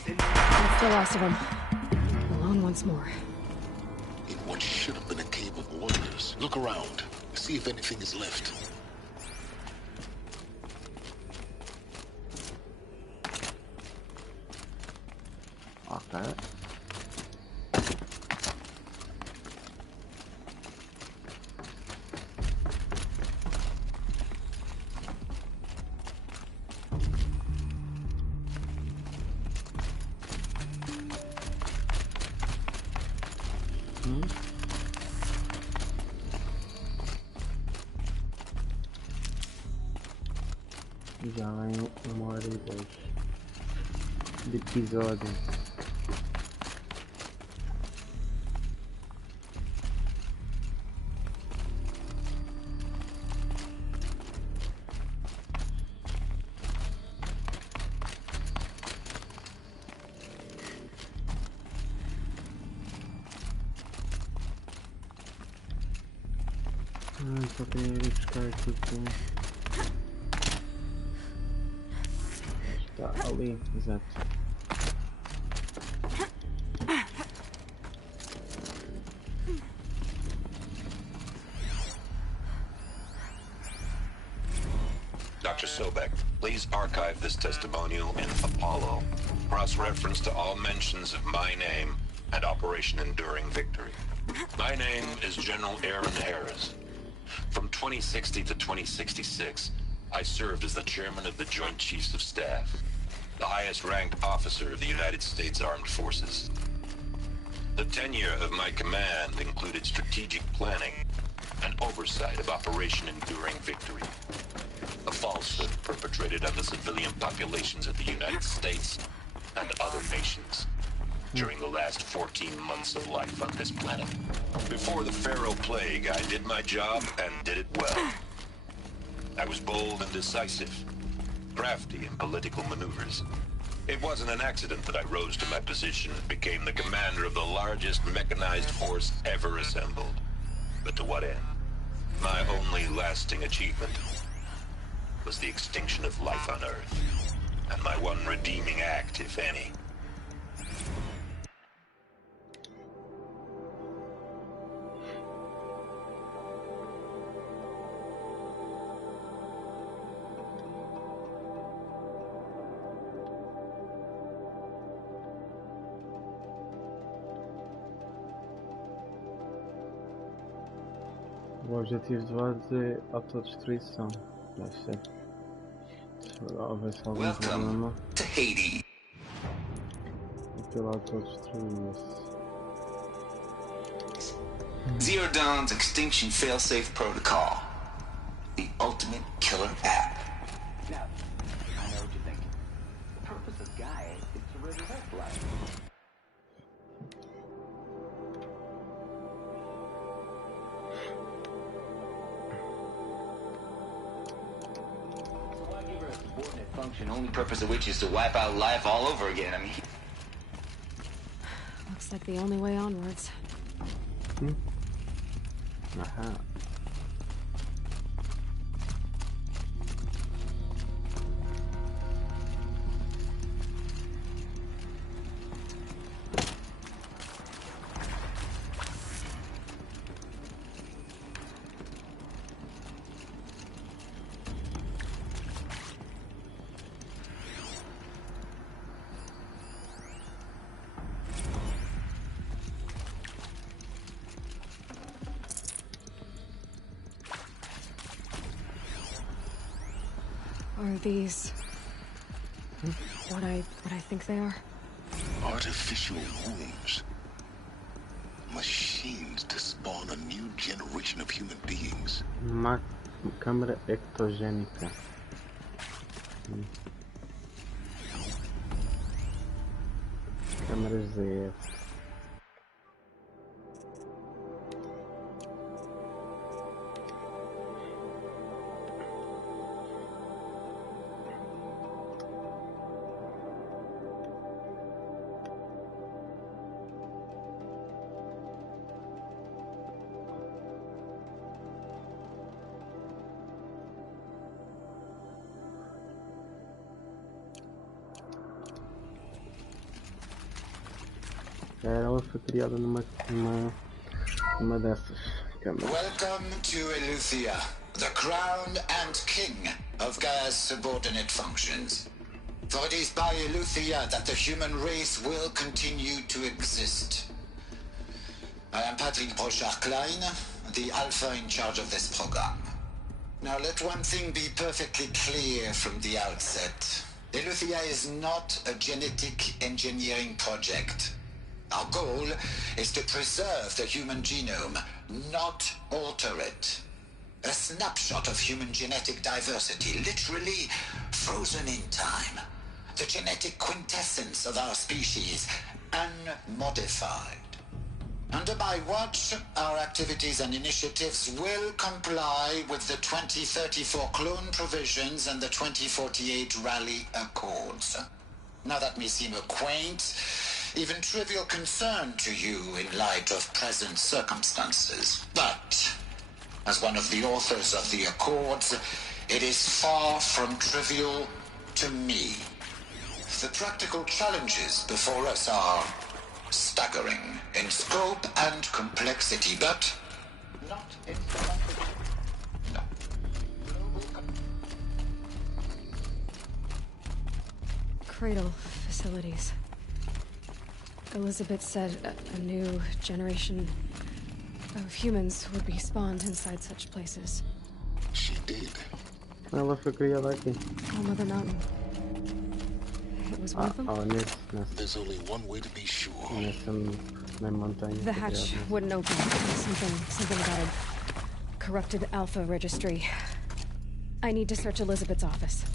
That's the last of them. Alone once more. In what should have been a cave of wonders. Look around. See if anything is left. Okay. Já vem 1h10 de episódio. Só queria ir buscar aqui tudo. Está ali, exato. Dr. Sobek, please archive this testimonial in Apollo. Cross-reference to all mentions of my name and Operation Enduring Victory. My name is General Aaron Harris. From 2060 to 2066, I served as the chairman of the Joint Chiefs of Staff, the highest-ranked officer of the United States Armed Forces. The tenure of my command included strategic planning and oversight of Operation Enduring Victory, a falsehood perpetrated on the civilian populations of the United States and other nations during the last 14 months of life on this planet. Before the Pharaoh Plague, I did my job and did it well. I was bold and decisive, crafty in political maneuvers. It wasn't an accident that I rose to my position and became the commander of the largest mechanized force ever assembled. But to what end? My only lasting achievement was the extinction of life on Earth, and my one redeeming act, if any. O objetivo de base é autodestruição. Deve ser. Se houvesse algum problema. To Hades. Aquilo autodestruía-se. Zero Dawn's Extinction Failsafe Protocol. The ultimate killer app. Now, I know what you're thinking. The purpose of Gaia is to resurrect life. Function, only purpose of which is to wipe out life all over again. I mean, Looks like the only way onwards. Aha. Are these what I think they are? Artificial wombs. Machines to spawn a new generation of human beings. Câmara ectogênica. Câmaras ZF. Ela foi criada numa dessas câmaras. Welcome to Eleuthia, the crown and king of Gaia's subordinate functions. For it is by Eleuthia that the human race will continue to exist. I am Patrick Brochard-Klein, the Alpha in charge of this program. Now let one thing be perfectly clear from the outset. Eleuthia is not a genetic engineering project. Our goal is to preserve the human genome, not alter it. A snapshot of human genetic diversity, literally frozen in time. The genetic quintessence of our species, unmodified. Under my watch, our activities and initiatives will comply with the 2034 clone provisions and the 2048 Rally Accords. Now that may seem a quaint, even trivial concern to you in light of present circumstances. But, as one of the authors of the Accords, it is far from trivial to me. The practical challenges before us are staggering in scope and complexity, but not insurmountable. No. Cradle facilities. Elizabeth said a new generation of humans would be spawned inside such places. She did. Ela foi criada aqui. Oh, Mother Mountain. It was one of them? There's only one way to be sure. Na montanha. The hatch wouldn't open. Something about a corrupted Alpha registry. I need to search Elizabeth's office.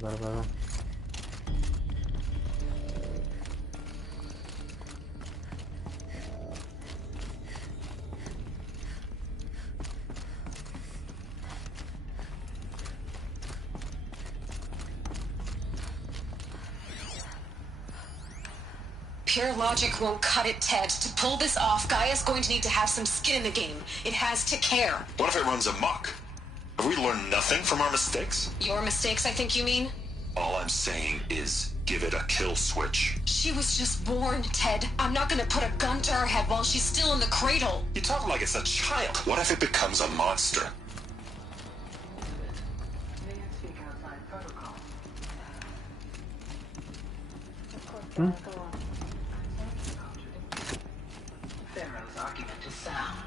Para. Pure logic won't cut it, Ted. To pull this off, Gaia's going to need to have some skin in the game. It has to care. What if it runs amok? Have we learned nothing from our mistakes? Your mistakes, I think you mean? All I'm saying is, give it a kill switch. She was just born, Ted. I'm not gonna put a gun to her head while she's still in the cradle. You talk like it's a child. What if it becomes a monster? Pharaoh's argument is sound.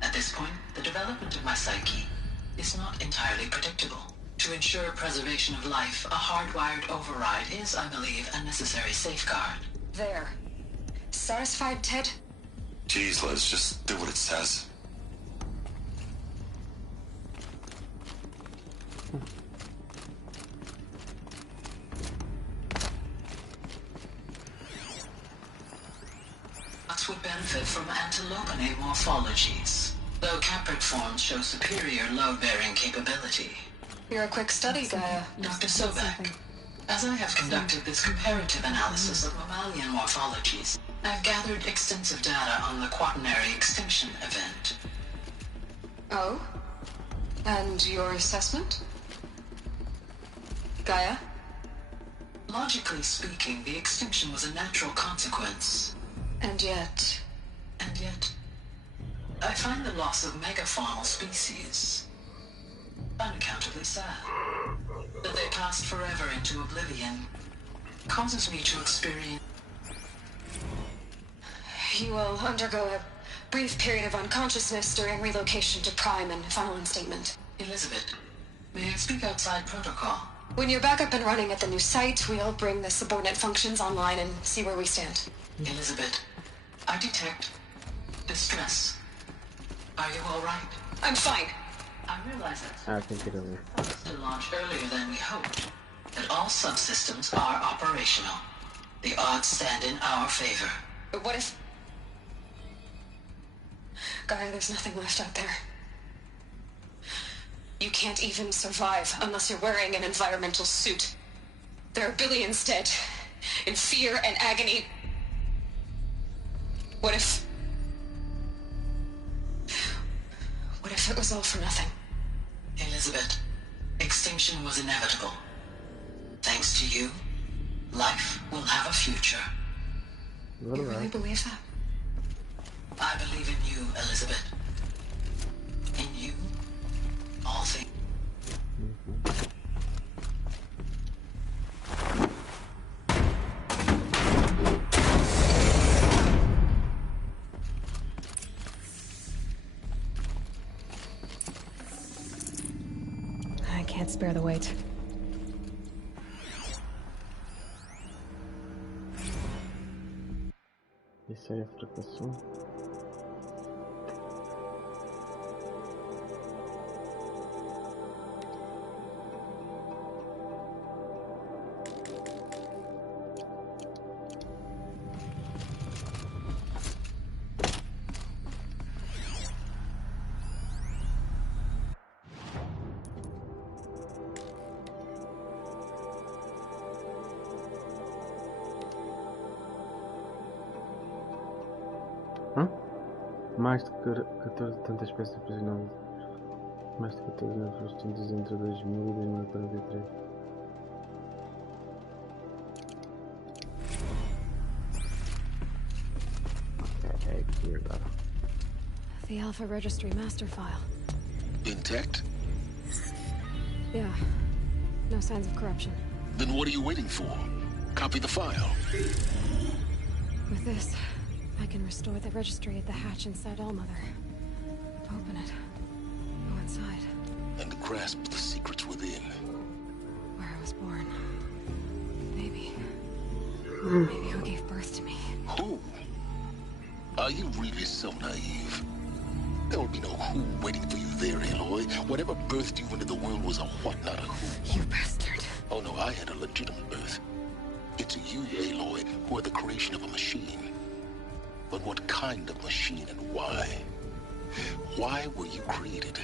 At this point, the development of my psyche is not entirely predictable. To ensure preservation of life, a hardwired override is, I believe, a necessary safeguard. There. Satisfied, Ted? Jeez, Liz, just do what it says. Fox would benefit from antilopine morphologies, though caprid forms show superior load-bearing capability. You're a quick study, Gaia. Dr. Sobek, as I have conducted this comparative analysis of mammalian morphologies, I've gathered extensive data on the quaternary extinction event. Oh? And your assessment? Gaia? Logically speaking, the extinction was a natural consequence. And yet, I find the loss of megafaunal species unaccountably sad. That they passed forever into oblivion causes me to experience... You will undergo a brief period of unconsciousness during relocation to Prime and final instatement. Elizabeth, may I speak outside protocol? When you're back up and running at the new site, we'll bring the subordinate functions online and see where we stand. Elizabeth, I detect distress. Are you all right? I'm fine. I realize that I think it is. to launch earlier than we hoped. That all subsystems are operational. The odds stand in our favor. But what if... Gaia, there's nothing left out there. You can't even survive unless you're wearing an environmental suit. There are billions dead, in fear and agony. What if it was all for nothing? Elizabeth, extinction was inevitable. Thanks to you, life will have a future. You really believe that? I believe in you, Elizabeth. In you, all things. I can't spare the weight. Isso aí fracassou. Mais de 14 tantas espécies aprisionadas. Mais de 14 navios extintos entre 2000 e 2043. Okay, here we go. The Alpha Registry master file. Intact? Yeah. No signs of corruption. Then what are you waiting for? Copy the file. With this, I can restore the registry at the hatch inside Allmother. Open it. Go inside. And grasp the secrets within. Where I was born. Maybe who gave birth to me. Who? Are you really so naive? There will be no who waiting for you there, Aloy. Whatever birthed you into the world was a what, not a who. You bastard. Oh no, I had a legitimate birth. It's you, Aloy, who are the creation of a machine. But what kind of machine and why? Why were you created?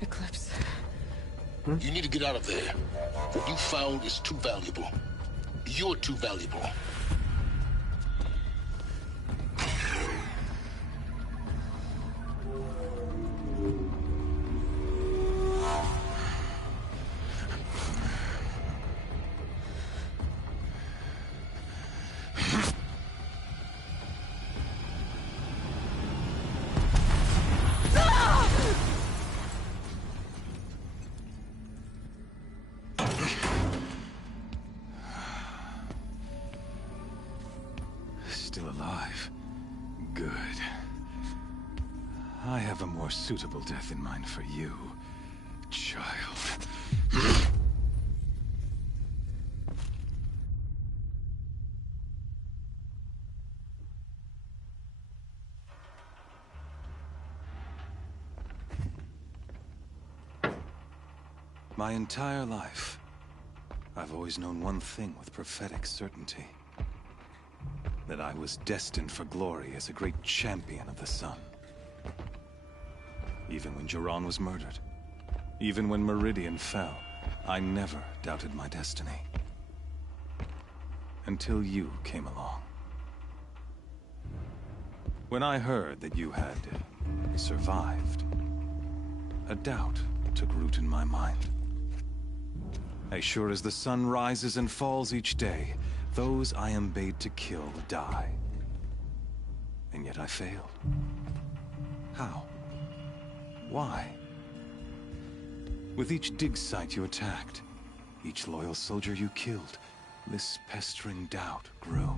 Eclipse. You need to get out of there. What you found is too valuable. You're too valuable. Still alive. Good. I have a more suitable death in mind for you, child. My entire life, I've always known one thing with prophetic certainty. That I was destined for glory as a great champion of the sun. Even when Jiran was murdered, even when Meridian fell, I never doubted my destiny. Until you came along. When I heard that you had survived, a doubt took root in my mind. As sure as the sun rises and falls each day, those I am bade to kill die. And yet I failed. How? Why? With each dig site you attacked, each loyal soldier you killed, this pestering doubt grew.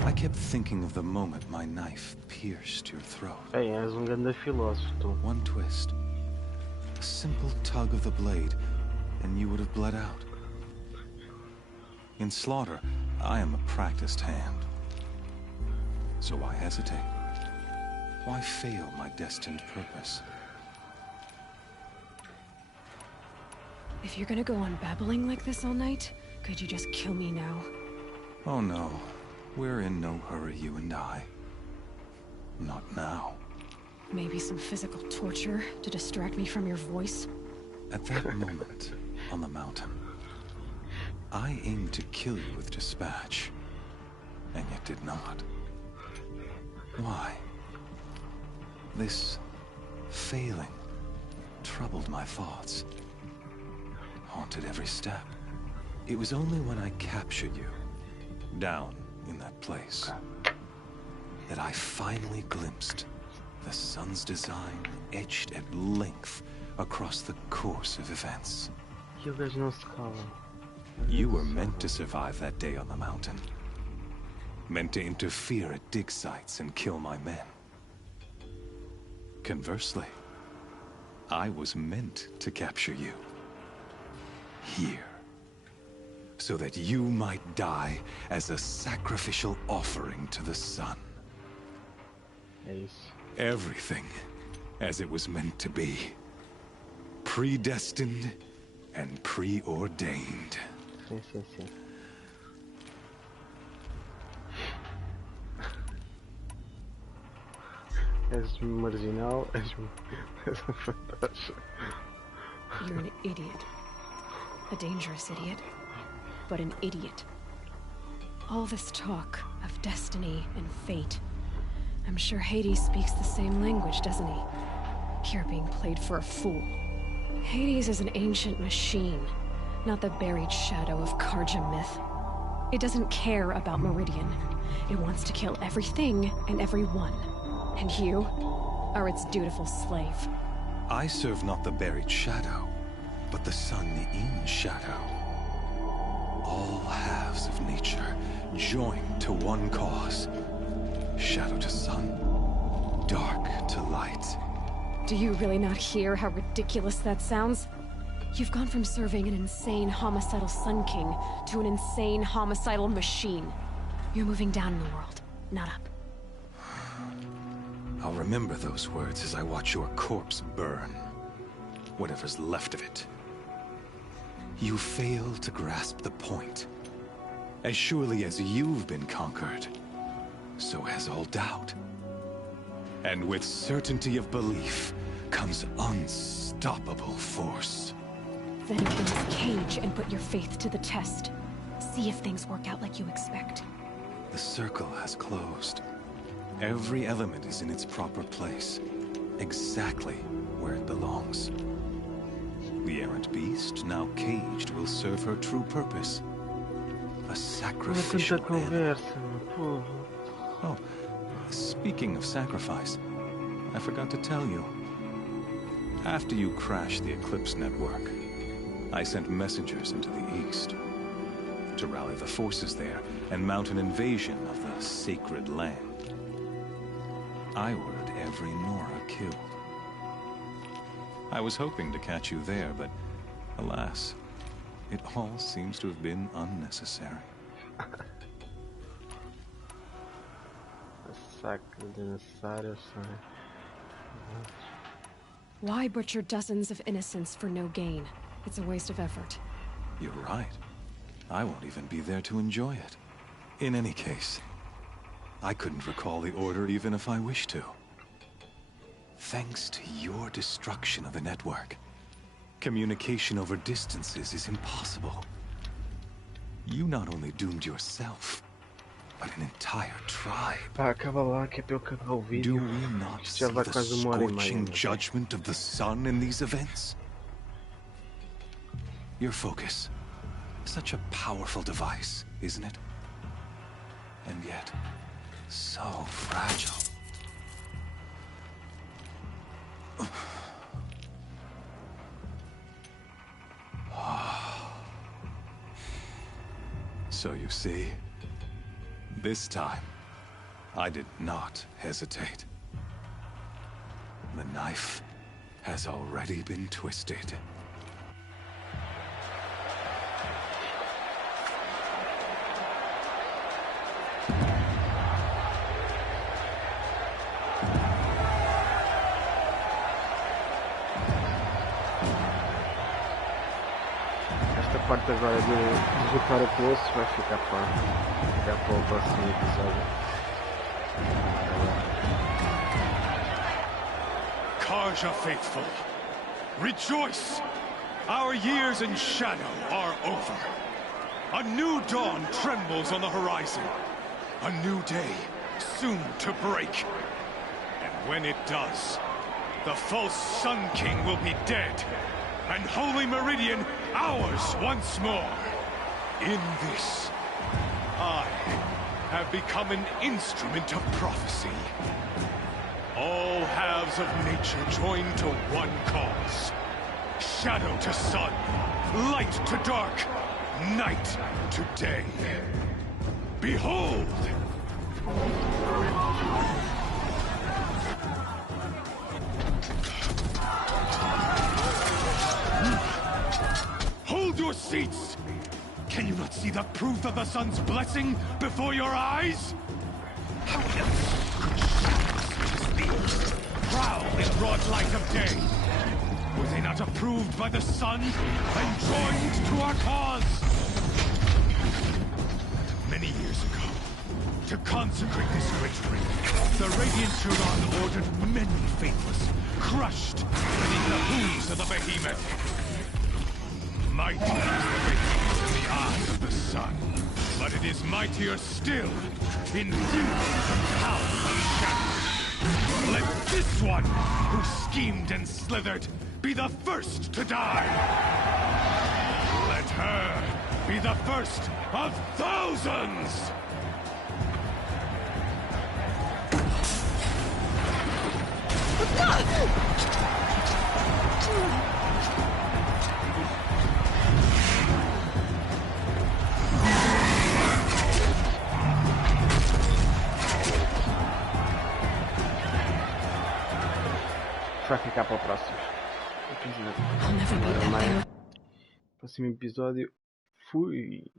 I kept thinking of the moment my knife pierced your throat. Hey, és grande filósofo, tu. One twist, a simple tug of the blade, and you would have bled out. In slaughter, I am a practiced hand. So why hesitate? Why fail my destined purpose? If you're gonna go on babbling like this all night, could you just kill me now? Oh no. We're in no hurry, you and I. Not now. Maybe some physical torture to distract me from your voice? At that moment, on the mountain, I aimed to kill you with dispatch, and yet did not. Why? This failing troubled my thoughts, haunted every step. It was only when I captured you, down in that place, that I finally glimpsed the sun's design etched at length across the course of events. You were meant to survive that day on the mountain. Meant to interfere at dig sites and kill my men. Conversely, I was meant to capture you. Here. So that you might die as a sacrificial offering to the sun. Everything as it was meant to be. Predestined and preordained. Sim. És marginal, és fantástico. You're an idiot. A dangerous idiot. But an idiot. All this talk of destiny and fate. I'm sure Hades speaks the same language, doesn't he? You're being played for a fool. Hades is an ancient machine, not the buried shadow of Karja myth. It doesn't care about Meridian. It wants to kill everything and everyone. And you are its dutiful slave. I serve not the buried shadow, but the sun in shadow. All halves of nature joined to one cause. Shadow to sun, dark to light. Do you really not hear how ridiculous that sounds? You've gone from serving an insane homicidal Sun King to an insane homicidal machine. You're moving down in the world, not up. I'll remember those words as I watch your corpse burn. Whatever's left of it. You fail to grasp the point. As surely as you've been conquered, so has all doubt. And with certainty of belief comes unstoppable force. Then open this cage and put your faith to the test. See if things work out like you expect. The circle has closed. Every element is in its proper place, exactly where it belongs. The errant beast, now caged, will serve her true purpose. A sacrificial animal. Oh, speaking of sacrifice, I forgot to tell you. After you crashed the Eclipse network, I sent messengers into the east to rally the forces there and mount an invasion of the sacred land. I ordered every Nora killed. I was hoping to catch you there, but alas, it all seems to have been unnecessary. Why butcher dozens of innocents for no gain? It's a waste of effort. You're right. I won't even be there to enjoy it. In any case, I couldn't recall the order even if I wished to. Thanks to your destruction of the network, communication over distances is impossible. You not only doomed yourself, but an entire tribe. Do we not see the scorching judgment of the sun in these events? Your focus. Such a powerful device, isn't it? And yet, so fragile. So you see, this time, I did not hesitate. The knife has already been twisted. Parte agora de deslocar o poço vai ficar para o próximo episódio. Karja faithful, rejoice! Our years in shadow are over. A new dawn trembles on the horizon. A new day soon to break. And when it does, the false Sun King will be dead. And Holy Meridian ours once more. In this, I have become an instrument of prophecy. All halves of nature join to one cause. Shadow to sun, light to dark, night to day. Behold! Hold your seats! Can you not see the proof of the sun's blessing before your eyes? How else could shadows such as these prowl in broad light of day? Were they not approved by the sun and joined to our cause? Many years ago, to consecrate this great ring, the Radiant Turon ordered many faithless, crushed beneath the hooves of the behemoth. Mighty is the behemoth in the eye of the sun, but it is mightier still, infused with the power of shadow. Let this one, who schemed and slithered, be the first to die. Let her be the first of thousands! Vai ficar para o próximo episódio. Próximo episódio. Fui.